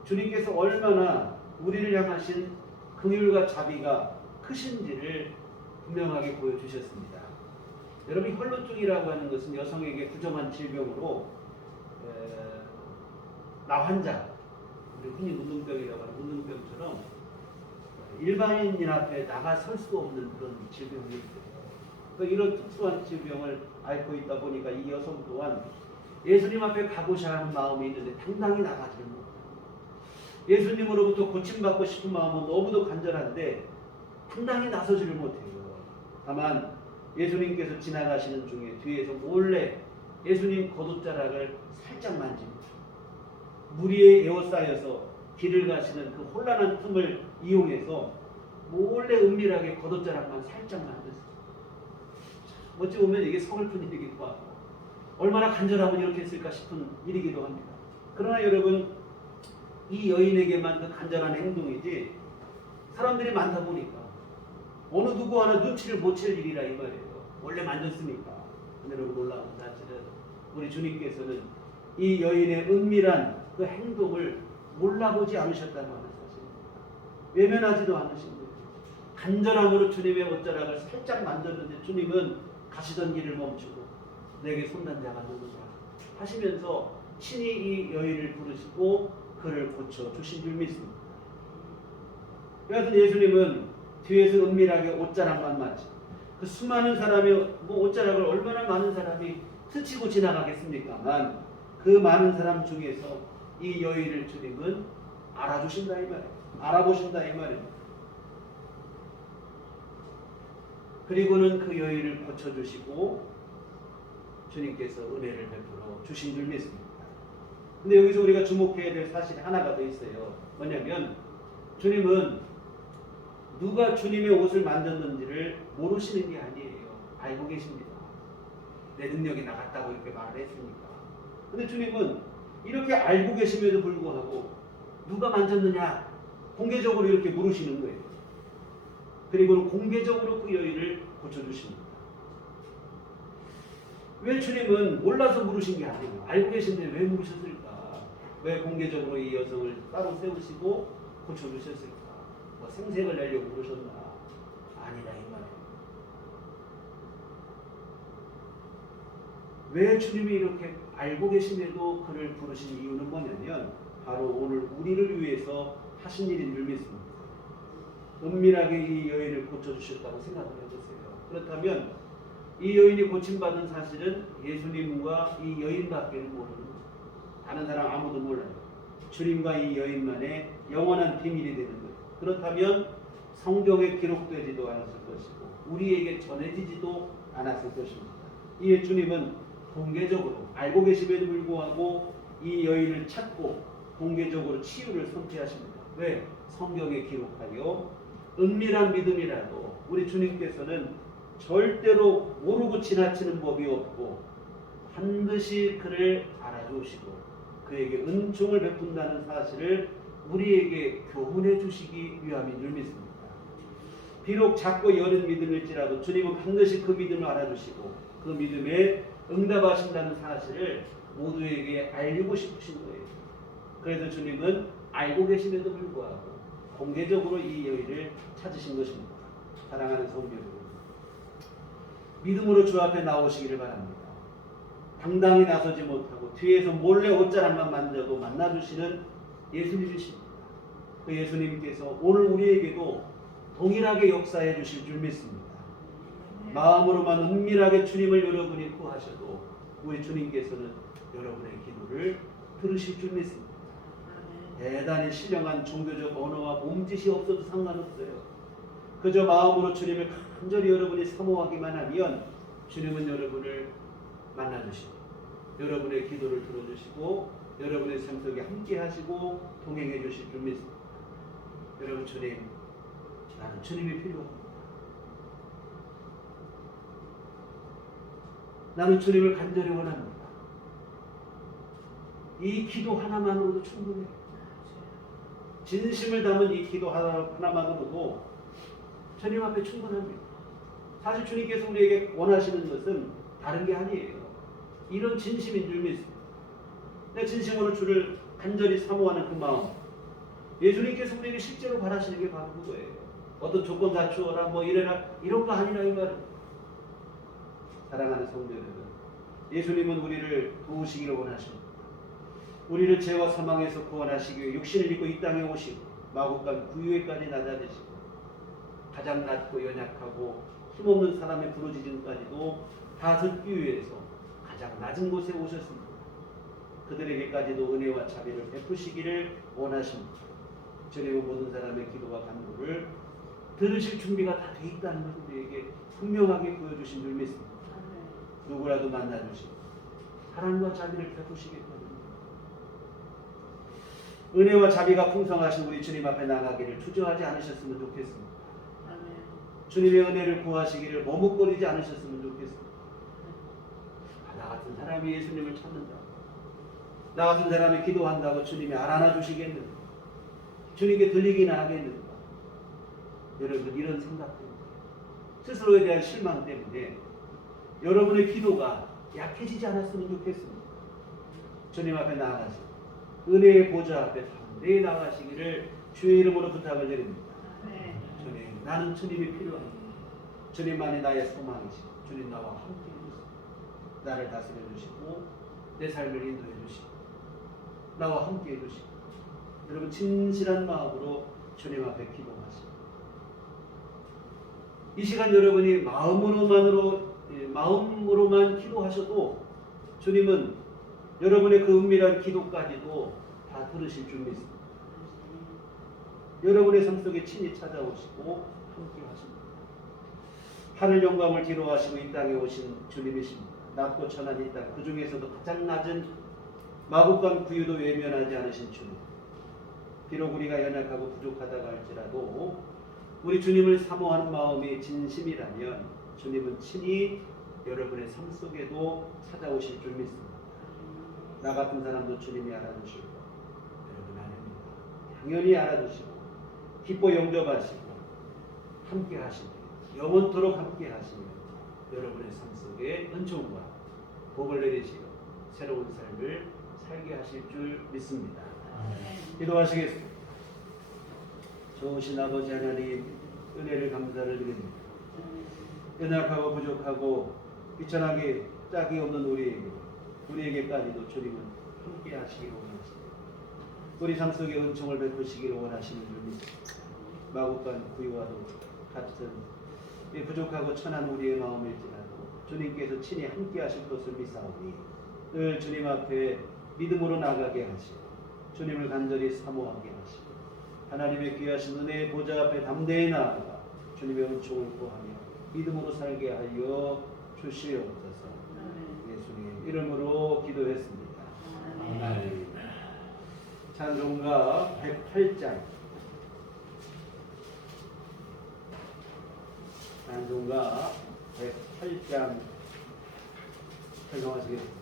주님께서 얼마나 우리를 향하신 긍휼과 자비가 크신지를 분명하게 보여주셨습니다. 여러분, 혈루증이라고 하는 것은 여성에게 부정한 질병으로 나환자, 우리 흔히 문둥병이라고 하는 문둥병처럼 일반인 앞에 나가설 수 없는 그런 질병이 있어요. 이런 특수한 질병을 앓고 있다 보니까 이 여성 또한 예수님 앞에 가고자 하는 마음이 있는데 당당히 나가지를 못합니다. 예수님으로부터 고침받고 싶은 마음은 너무도 간절한데 당당히 나서지를 못해요. 다만 예수님께서 지나가시는 중에 뒤에서 몰래 예수님 겉옷자락을 살짝 만집니다. 무리에 에워싸여서 길을 가시는 그 혼란한 틈을 이용해서 몰래 은밀하게 겉옷자락만 살짝 만들었어요. 어찌 보면 이게 서글픈 일이기도 하고 얼마나 간절하면 이렇게 했을까 싶은 일이기도 합니다. 그러나 여러분, 이 여인에게만 그 간절한 행동이지 사람들이 많다 보니까 어느 누구 하나 눈치를 못 챌 일이라 이 말이에요. 원래 만졌으니까. 여러분, 놀라운 사실은 우리 주님께서는 이 여인의 은밀한 그 행동을 몰라보지 않으셨다고 하는 사실입니다. 외면하지도 않으신 거예요. 간절함으로 주님의 옷자락을 살짝 만졌는데 주님은 가시던 길을 멈추고 내게 손난 자가 누구냐 하시면서 친히 이 여인을 부르시고 그를 고쳐주신 줄 믿습니다. 그래서 예수님은 뒤에서 은밀하게 옷자락만 맞지 그 수많은 사람이 옷자락을 얼마나 많은 사람이 스치고 지나가겠습니까만 그 많은 사람 중에서 이 여인을 주님은 알아주신다 이 말이에요. 알아보신다 이 말이에요. 그리고는 그 여인을 고쳐주시고 주님께서 은혜를 베풀어 주신 줄 믿습니다. 근데 여기서 우리가 주목해야 될 사실이 하나가 더 있어요. 뭐냐면 주님은 누가 주님의 옷을 만졌는지를 모르시는 게 아니에요. 알고 계십니다. 내 능력이 나갔다고 이렇게 말을 했으니까. 근데 주님은 이렇게 알고 계심에도 불구하고 누가 만졌느냐 공개적으로 이렇게 물으시는 거예요. 그리고는 공개적으로 그 여인을 고쳐주십니다. 왜 주님은 몰라서 물으신 게 아니에요. 알고 계신데 왜 물으셨을까? 왜 공개적으로 이 여성을 따로 세우시고 고쳐주셨을까? 뭐 생색을 내려고 그러셨나? 아니다 이 말이에요. 왜 주님이 이렇게 알고 계심에도 그를 부르신 이유는 뭐냐면 바로 오늘 우리를 위해서 하신 일인 줄 믿습니다. 은밀하게 이 여인을 고쳐주셨다고 생각을 해보세요. 그렇다면 이 여인이 고침받은 사실은 예수님과 이 여인밖에는 모르는 거죠. 다른 사람 아무도 몰라요. 주님과 이 여인만의 영원한 비밀이 되는 거예요. 그렇다면 성경에 기록되지도 않았을 것이고 우리에게 전해지지도 않았을 것입니다. 이에 주님은 공개적으로 알고 계심에도 불구하고 이 여인을 찾고 공개적으로 치유를 선포하십니다. 왜? 성경에 기록하여 은밀한 믿음이라도 우리 주님께서는 절대로 모르고 지나치는 법이 없고 반드시 그를 알아주시고 그에게 은총을 베푼다는 사실을 우리에게 교훈해 주시기 위함인 줄 믿습니다. 비록 작고 여린 믿음일지라도 주님은 반드시 그 믿음을 알아주시고 그 믿음에 응답하신다는 사실을 모두에게 알리고 싶으신 거예요. 그래서 주님은 알고 계심에도 불구하고 공개적으로 이 여인을 찾으신 것입니다. 사랑하는 성도 여러분, 믿음으로 주 앞에 나오시기를 바랍니다. 당당히 나서지 못하고 뒤에서 몰래 옷자락만 만져도 만나주시는 예수님이십니다. 그 예수님께서 오늘 우리에게도 동일하게 역사해 주실 줄 믿습니다. 마음으로만 은밀하게 주님을 여러분이 구하셔도 우리 주님께서는 여러분의 기도를 들으실 줄 믿습니다. 대단히 신령한 종교적 언어와 몸짓이 없어도 상관없어요. 그저 마음으로 주님을 간절히 여러분이 사모하기만 하면 주님은 여러분을 만나주시고 여러분의 기도를 들어주시고 여러분의 삶 속에 함께 하시고 동행해 주실 줄 믿습니다. 여러분, 주님, 나는 주님이 필요합니다. 나는 주님을 간절히 원합니다. 이 기도 하나만으로도 충분해요. 진심을 담은 이 기도 하나만으로도 주님 앞에 충분합니다. 사실 주님께서 우리에게 원하시는 것은 다른 게 아니에요. 이런 진심인 줄 믿습니다. 내 진심으로 주를 간절히 사모하는 그 마음, 예수님께서 우리에게 실제로 바라시는 게 바로 그거예요. 어떤 조건 갖추어라 뭐 이래라 이런 거 아니라 이 말은. 사랑하는 성도 여러분, 예수님은 우리를 도우시기를 원하십니다. 우리를 죄와 사망에서 구원하시기 위해 육신을 입고 이 땅에 오시고 마구간 구유에까지 낮아지시고 가장 낮고 연약하고 힘없는 사람의 부르짖음까지도 다 듣기 위해서 가장 낮은 곳에 오셨습니다. 그들에게까지도 은혜와 자비를 베푸시기를 원하십니다. 주님은 모든 사람의 기도와 간구를 들으실 준비가 다 돼 있다는 것을 우리에게 분명하게 보여주신 줄 믿습니다. 누구라도 만나주시고 사랑과 자비를 베푸시기 때문입니다. 은혜와 자비가 풍성하신 우리 주님 앞에 나가기를 주저하지 않으셨으면 좋겠습니다. 주님의 은혜를 구하시기를 머뭇거리지 않으셨으면 좋겠습니다. 나 같은 사람이 예수님을 찾는다, 나 같은 사람이 기도한다고 주님이 알아나 주시겠는가, 주님께 들리기나 하겠는가. 여러분, 이런 생각 때문에, 스스로에 대한 실망 때문에 여러분의 기도가 약해지지 않았으면 좋겠습니다. 주님 앞에 나아가시고 은혜의 보좌 앞에 담대히 나가시기를 주의 이름으로 부탁을 드립니다. 주님, 나는 주님이 필요합니다. 주님만이 나의 소망이시고 주님 나와 함께 해주시고 나를 다스려 주시고 내 삶을 인도해 주시고 나와 함께 해주시고, 여러분 진실한 마음으로 주님 앞에 기도하시고, 이 시간 여러분이 마음으로만 기도하셔도 주님은 여러분의 그 은밀한 기도까지도 다 들으실 줄 믿습니다. 여러분의 삶 속에 친히 찾아오시고 함께 하십니다. 하늘 영광을 뒤로하시고 이 땅에 오신 주님이십니다. 낮고 천한 이 땅, 그 중에서도 가장 낮은 마구간 구유도 외면하지 않으신 주님. 비록 우리가 연약하고 부족하다고 할지라도 우리 주님을 사모하는 마음이 진심이라면 주님은 친히 여러분의 삶 속에도 찾아오실 줄 믿습니다. 나 같은 사람도 주님이 알아주시고 여러분 아닙니다. 당연히 알아주시고 기뻐 영접하시고 함께 하시고 영원토록 함께 하시며 여러분의 삶 속에 은총과 복을 내리시고 새로운 삶을 살게 하실 줄 믿습니다. 기도하시겠습니다. 좋으신 아버지 하나님, 은혜를 감사를 드립니다. 연약하고 부족하고 비천하게 짝이 없는 우리에게까지도 주님은 함께 하시기를 원하십니다. 우리 삶 속에 은총을 베푸시기를 원하시는 줄 믿습니다. 마구간 구유와도 같은 이 부족하고 천한 우리의 마음일지라도 주님께서 친히 함께 하실 것을 믿사오니 늘 주님 앞에 믿음으로 나가게 하시고 주님을 간절히 사모하게 하시고 하나님의 귀하신 은혜의 보좌 앞에 담대히 나아가 주님의 은총을 구하며 믿음으로 살게 하여 주시옵소서. 예수님 이름으로 기도했습니다. 아멘. 찬송가 108장, 찬송가 108장 찬송하시겠습니다.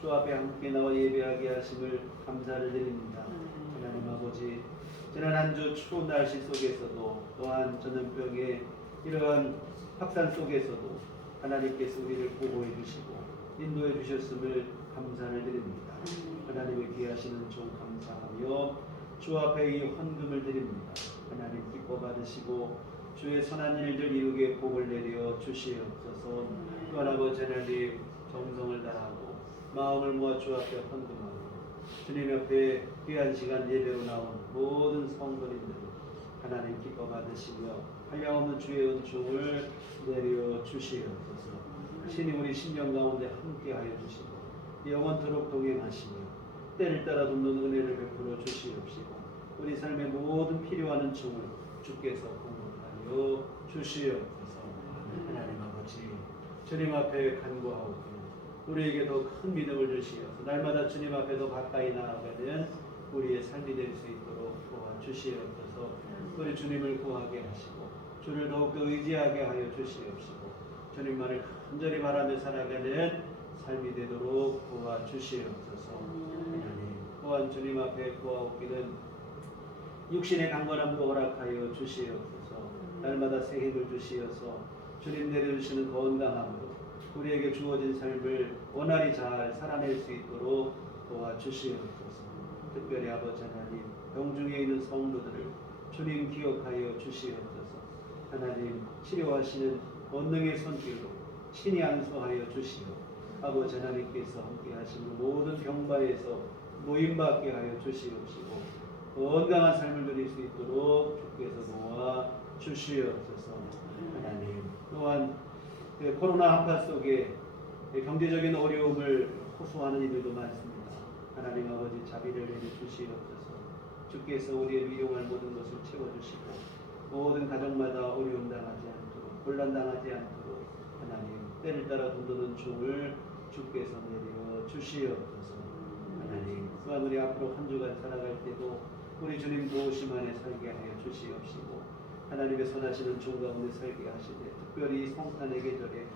주 앞에 함께 나와 예배하게 하심을 감사를 드립니다. 하나님 아버지, 지난 한 주 추운 날씨 속에서도 또한 전염병의 이러한 확산 속에서도 하나님께서 우리를 보호해 주시고 인도해 주셨음을 감사를 드립니다. 하나님의 귀하시는 종 감사하며 주 앞에 이 헌금을 드립니다. 하나님 기뻐 받으시고 주의 선한 일들 이루게 복을 내려 주시옵소서. 또한 아버지 하나님 정성을 다하고 마음을 모아 주 앞에 헌금하고 주님 옆에 귀한 시간 예배로 나온 모든 성도님들 하나님 기뻐 받으시며 한량없는 주의 은총을 내려 주시옵소서. 신이 우리 심령 가운데 함께하여 주시고 영원토록 동행하시며 때를 따라 돕는 은혜를 베풀어 주시옵시고 우리 삶의 모든 필요한 은총을 주께서 공급하여 주시옵소서. 하나님 아버지, 주님 앞에 간구하오며 우리에게 더 큰 믿음을 주시어서 날마다 주님 앞에 더 가까이 나아가는 우리의 삶이 될 수 있도록 도와주시옵소서. 우리 주님을 구하게 하시고 주를 더욱더 의지하게 하여 주시옵시고 주님만을 간절히 바라며 살아가는 삶이 되도록 도와주시옵소서. 하나님 또한 주님 앞에 구하옵기는 육신의 강건함도 허락하여 주시옵소서. 날마다 새 힘을 주시어서 주님 내려주시는 건강함으로 우리에게 주어진 삶을 원활히 잘 살아낼 수 있도록 도와주시옵소서. 특별히 아버지 하나님 병중에 있는 성도들을 주님 기억하여 주시옵소서. 하나님 치료하시는 권능의 손길로 친히 안수하여 주시오. 아버지 하나님께서 함께 하시는 모든 병바에서 노임받게 하여 주시옵시고 건강한 삶을 누릴 수 있도록 주께서 도와 주시옵소서. 하나님 또한 코로나 한파 속에 경제적인 어려움을 호소하는 이들도 많습니다. 하나님 아버지 자비를 내려 주시옵소서. 주께서 우리의 일용할 모든 것을 채워주시고 모든 가정마다 어려움 당하지 않도록 곤란 당하지 않도록 하나님 때를 따라 돋우는 종을 주께서 내려 주시옵소서. 하나님 또한 우리 앞으로 한 주간 살아갈 때도 우리 주님 도우심 안에 살게 하여 주시옵시고 하나님의 선하시는 종 가운데 살게 하시되 특별히 성탄의 계절에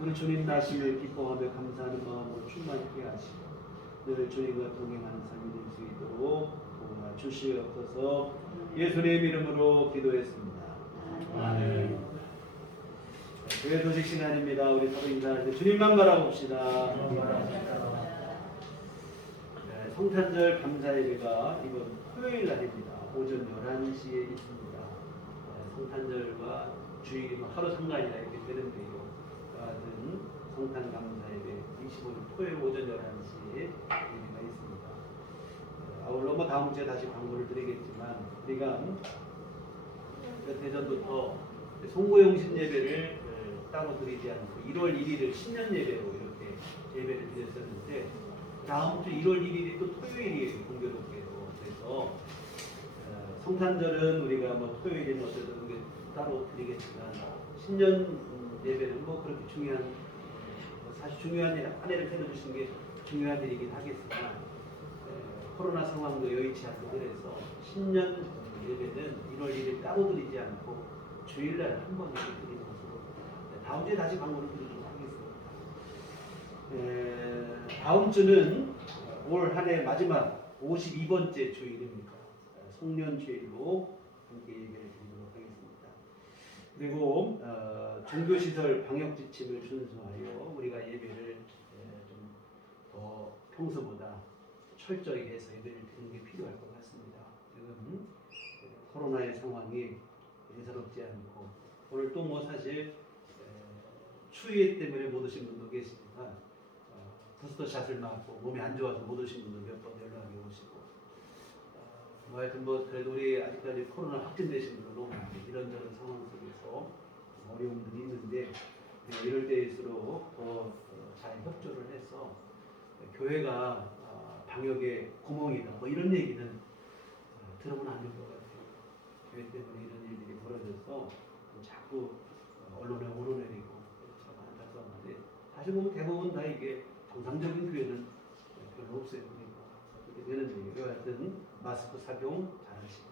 우리 주님 나심을 기뻐하며 감사하는 마음으로 충만케 하시고 늘 주님과 동행하는 삶이 될 수 있도록 도와주시옵소서. 예수님의 이름으로 기도했습니다. 아멘. 교회 도식 시간입니다. 우리 서로 인사할 때 주님만 바라봅시다. 성탄절 감사 예배가 이번 토요일 날입니다. 오전 11시에 있습니다. 성탄절과 주일이 하루 상관이라 이렇게 되는데요. 같은 성탄 감사 예배 25일 토요일 오전 11시에 예배가 있습니다. 아울러 다음 주에 다시 광고를 드리겠지만 우리가 몇 해 전부터 송고용신 예배를 따로 드리지 않고 1월 1일을 신년 예배로 이렇게 예배를 드렸었는데 다음 주 1월 1일이 또 토요일이에요. 공교롭게도. 그래서 성탄절은 우리가 토요일은 어쨌든 따로 드리겠지만 신년 예배는 그렇게 중요한 사실 중요한 일 한 해를 때려주신 게 중요한 일이긴 하겠지만 코로나 상황도 여의치 않고 그래서 신년 예배는 1월 1일 따로 드리지 않고 주일날 한 번 이렇게 드리는 것으로 다음 주에 다시 광고를 드리도록 하겠습니다. 다음 주는 올 한 해 마지막 52번째 주일입니다. 송년 주일로 함께 예배를 드리도록 하겠습니다. 그리고 종교시설 방역 지침을 준수하여 우리가 예배를 좀 더 평소보다 철저히 해서 예배를 드리는 게 필요할 것 같습니다. 지금 코로나의 상황이 예사롭지 않고 오늘 또 사실 추위 때문에 못 오신 분도 계시지만 부스터샷을 맞고 몸이 안 좋아서 못 오신 분도 몇 번 연락이 오시고 하여튼 그래도 우리 아직까지 코로나 확진되신 분들 너무 이런저런 상황 속에서 어려움들이 있는데 이럴 때일수록 더 잘 협조를 해서 교회가 방역의 구멍이다 이런 얘기는 들어보면 안 될 것 같아요. 교회 때문에 이런 일들이 벌어져서 자꾸 언론에 오르내리고 참 안타까운데 사실 대부분 다 이게 정상적인 교회는 별로 없어요. 그렇게 되는데 여하튼 마스크 착용 잘하시고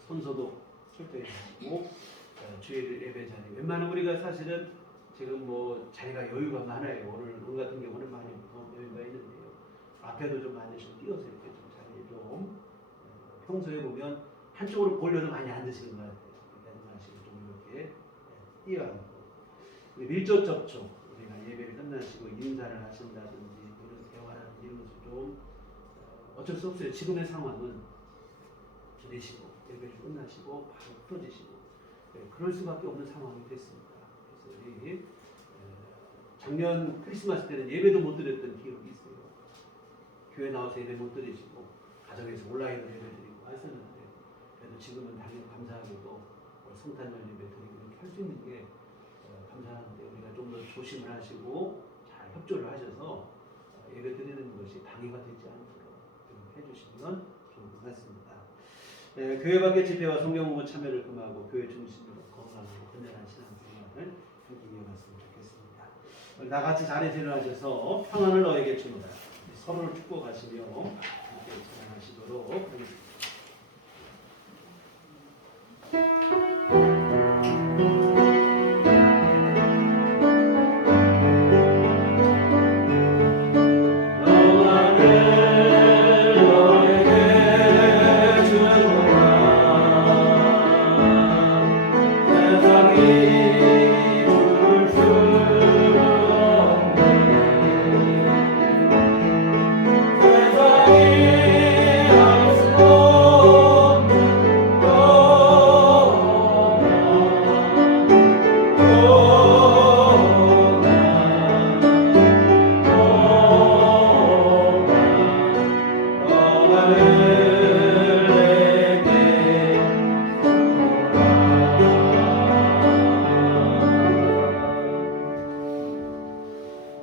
손소독 철저히 하시고 주일 예배 자리 웬만하면 우리가 사실은 지금 자리가 여유가 많아요. 오늘 같은 경우는 많이 여유가 있는데요. 앞에도 좀 많이 좀 띄어서 이렇게 좀 자리에 좀 평소에 보면 한쪽으로 볼려도 많이 앉으시는 것 같아요. 이렇게 앉으시고 좀 이렇게 띄어 앉고 밀접 접촉 우리가 예배를 끝나시고 인사를 하신다든지 이런 대화를 이런 것을 좀 어쩔 수 없어요. 지금의 상황은 기대시고 예배를 끝나시고 바로 풀어지시고 그럴 수밖에 없는 상황이 됐습니다. 그래서 우리 작년 크리스마스 때는 예배도 못 드렸던 기억이 있어요. 교회 나와서 예배 못 드리시고 가정에서 온라인으로 예배 드리고 했었는데 그래도 지금은 당연히 감사하게도 성탄절 예배 드리고 이렇게 할 수 있는 게 감사한데 우리가 좀 더 조심을 하시고 잘 협조를 하셔서 예배 드리는 것이 방해가 되지 않도록 해주시면 좋을 것 같습니다. 교회 밖의 집회와 성경 공부 참여를 금하고 교회 중심으로 건강하고 건전한 신앙생활을 함께 이어갔으면 좋겠습니다. 다 같이 자리에 일어나셔서 평안을 너에게 주노라. 서로를 축복하시며 함께 찬양하시도록 하겠습니다.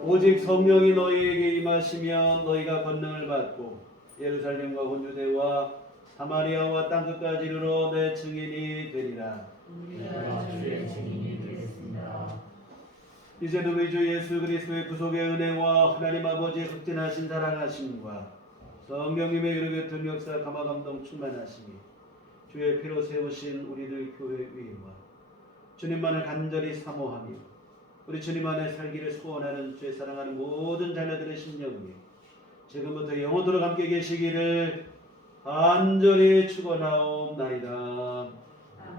오직 성령이 너희에게 임하시면 너희가 권능을 받고 예루살렘과 온 유대와 사마리아와 땅끝까지 이르러 내 증인이 되리라. 우리가 주의 증인이 되겠습니다. 이제는 우리 주 예수 그리스도의 구속의 은혜와 하나님 아버지의 극진하신 사랑하심과 성령님의 이르게 역사 감화 감동 충만하심이 주의 피로 세우신 우리들 교회 위에와 주님만을 간절히 사모하며 우리 주님 안에 살기를 소원하는 주의 사랑하는 모든 자녀들의 심령이 지금부터 영원토록 함께 계시기를 간절히 축원하옵나이다.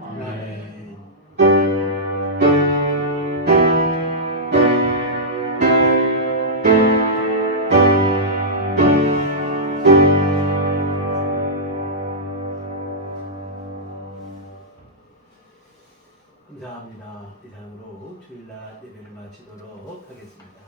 아멘. 감사합니다. 이상으로 주일날 예배를 마치도록 하겠습니다.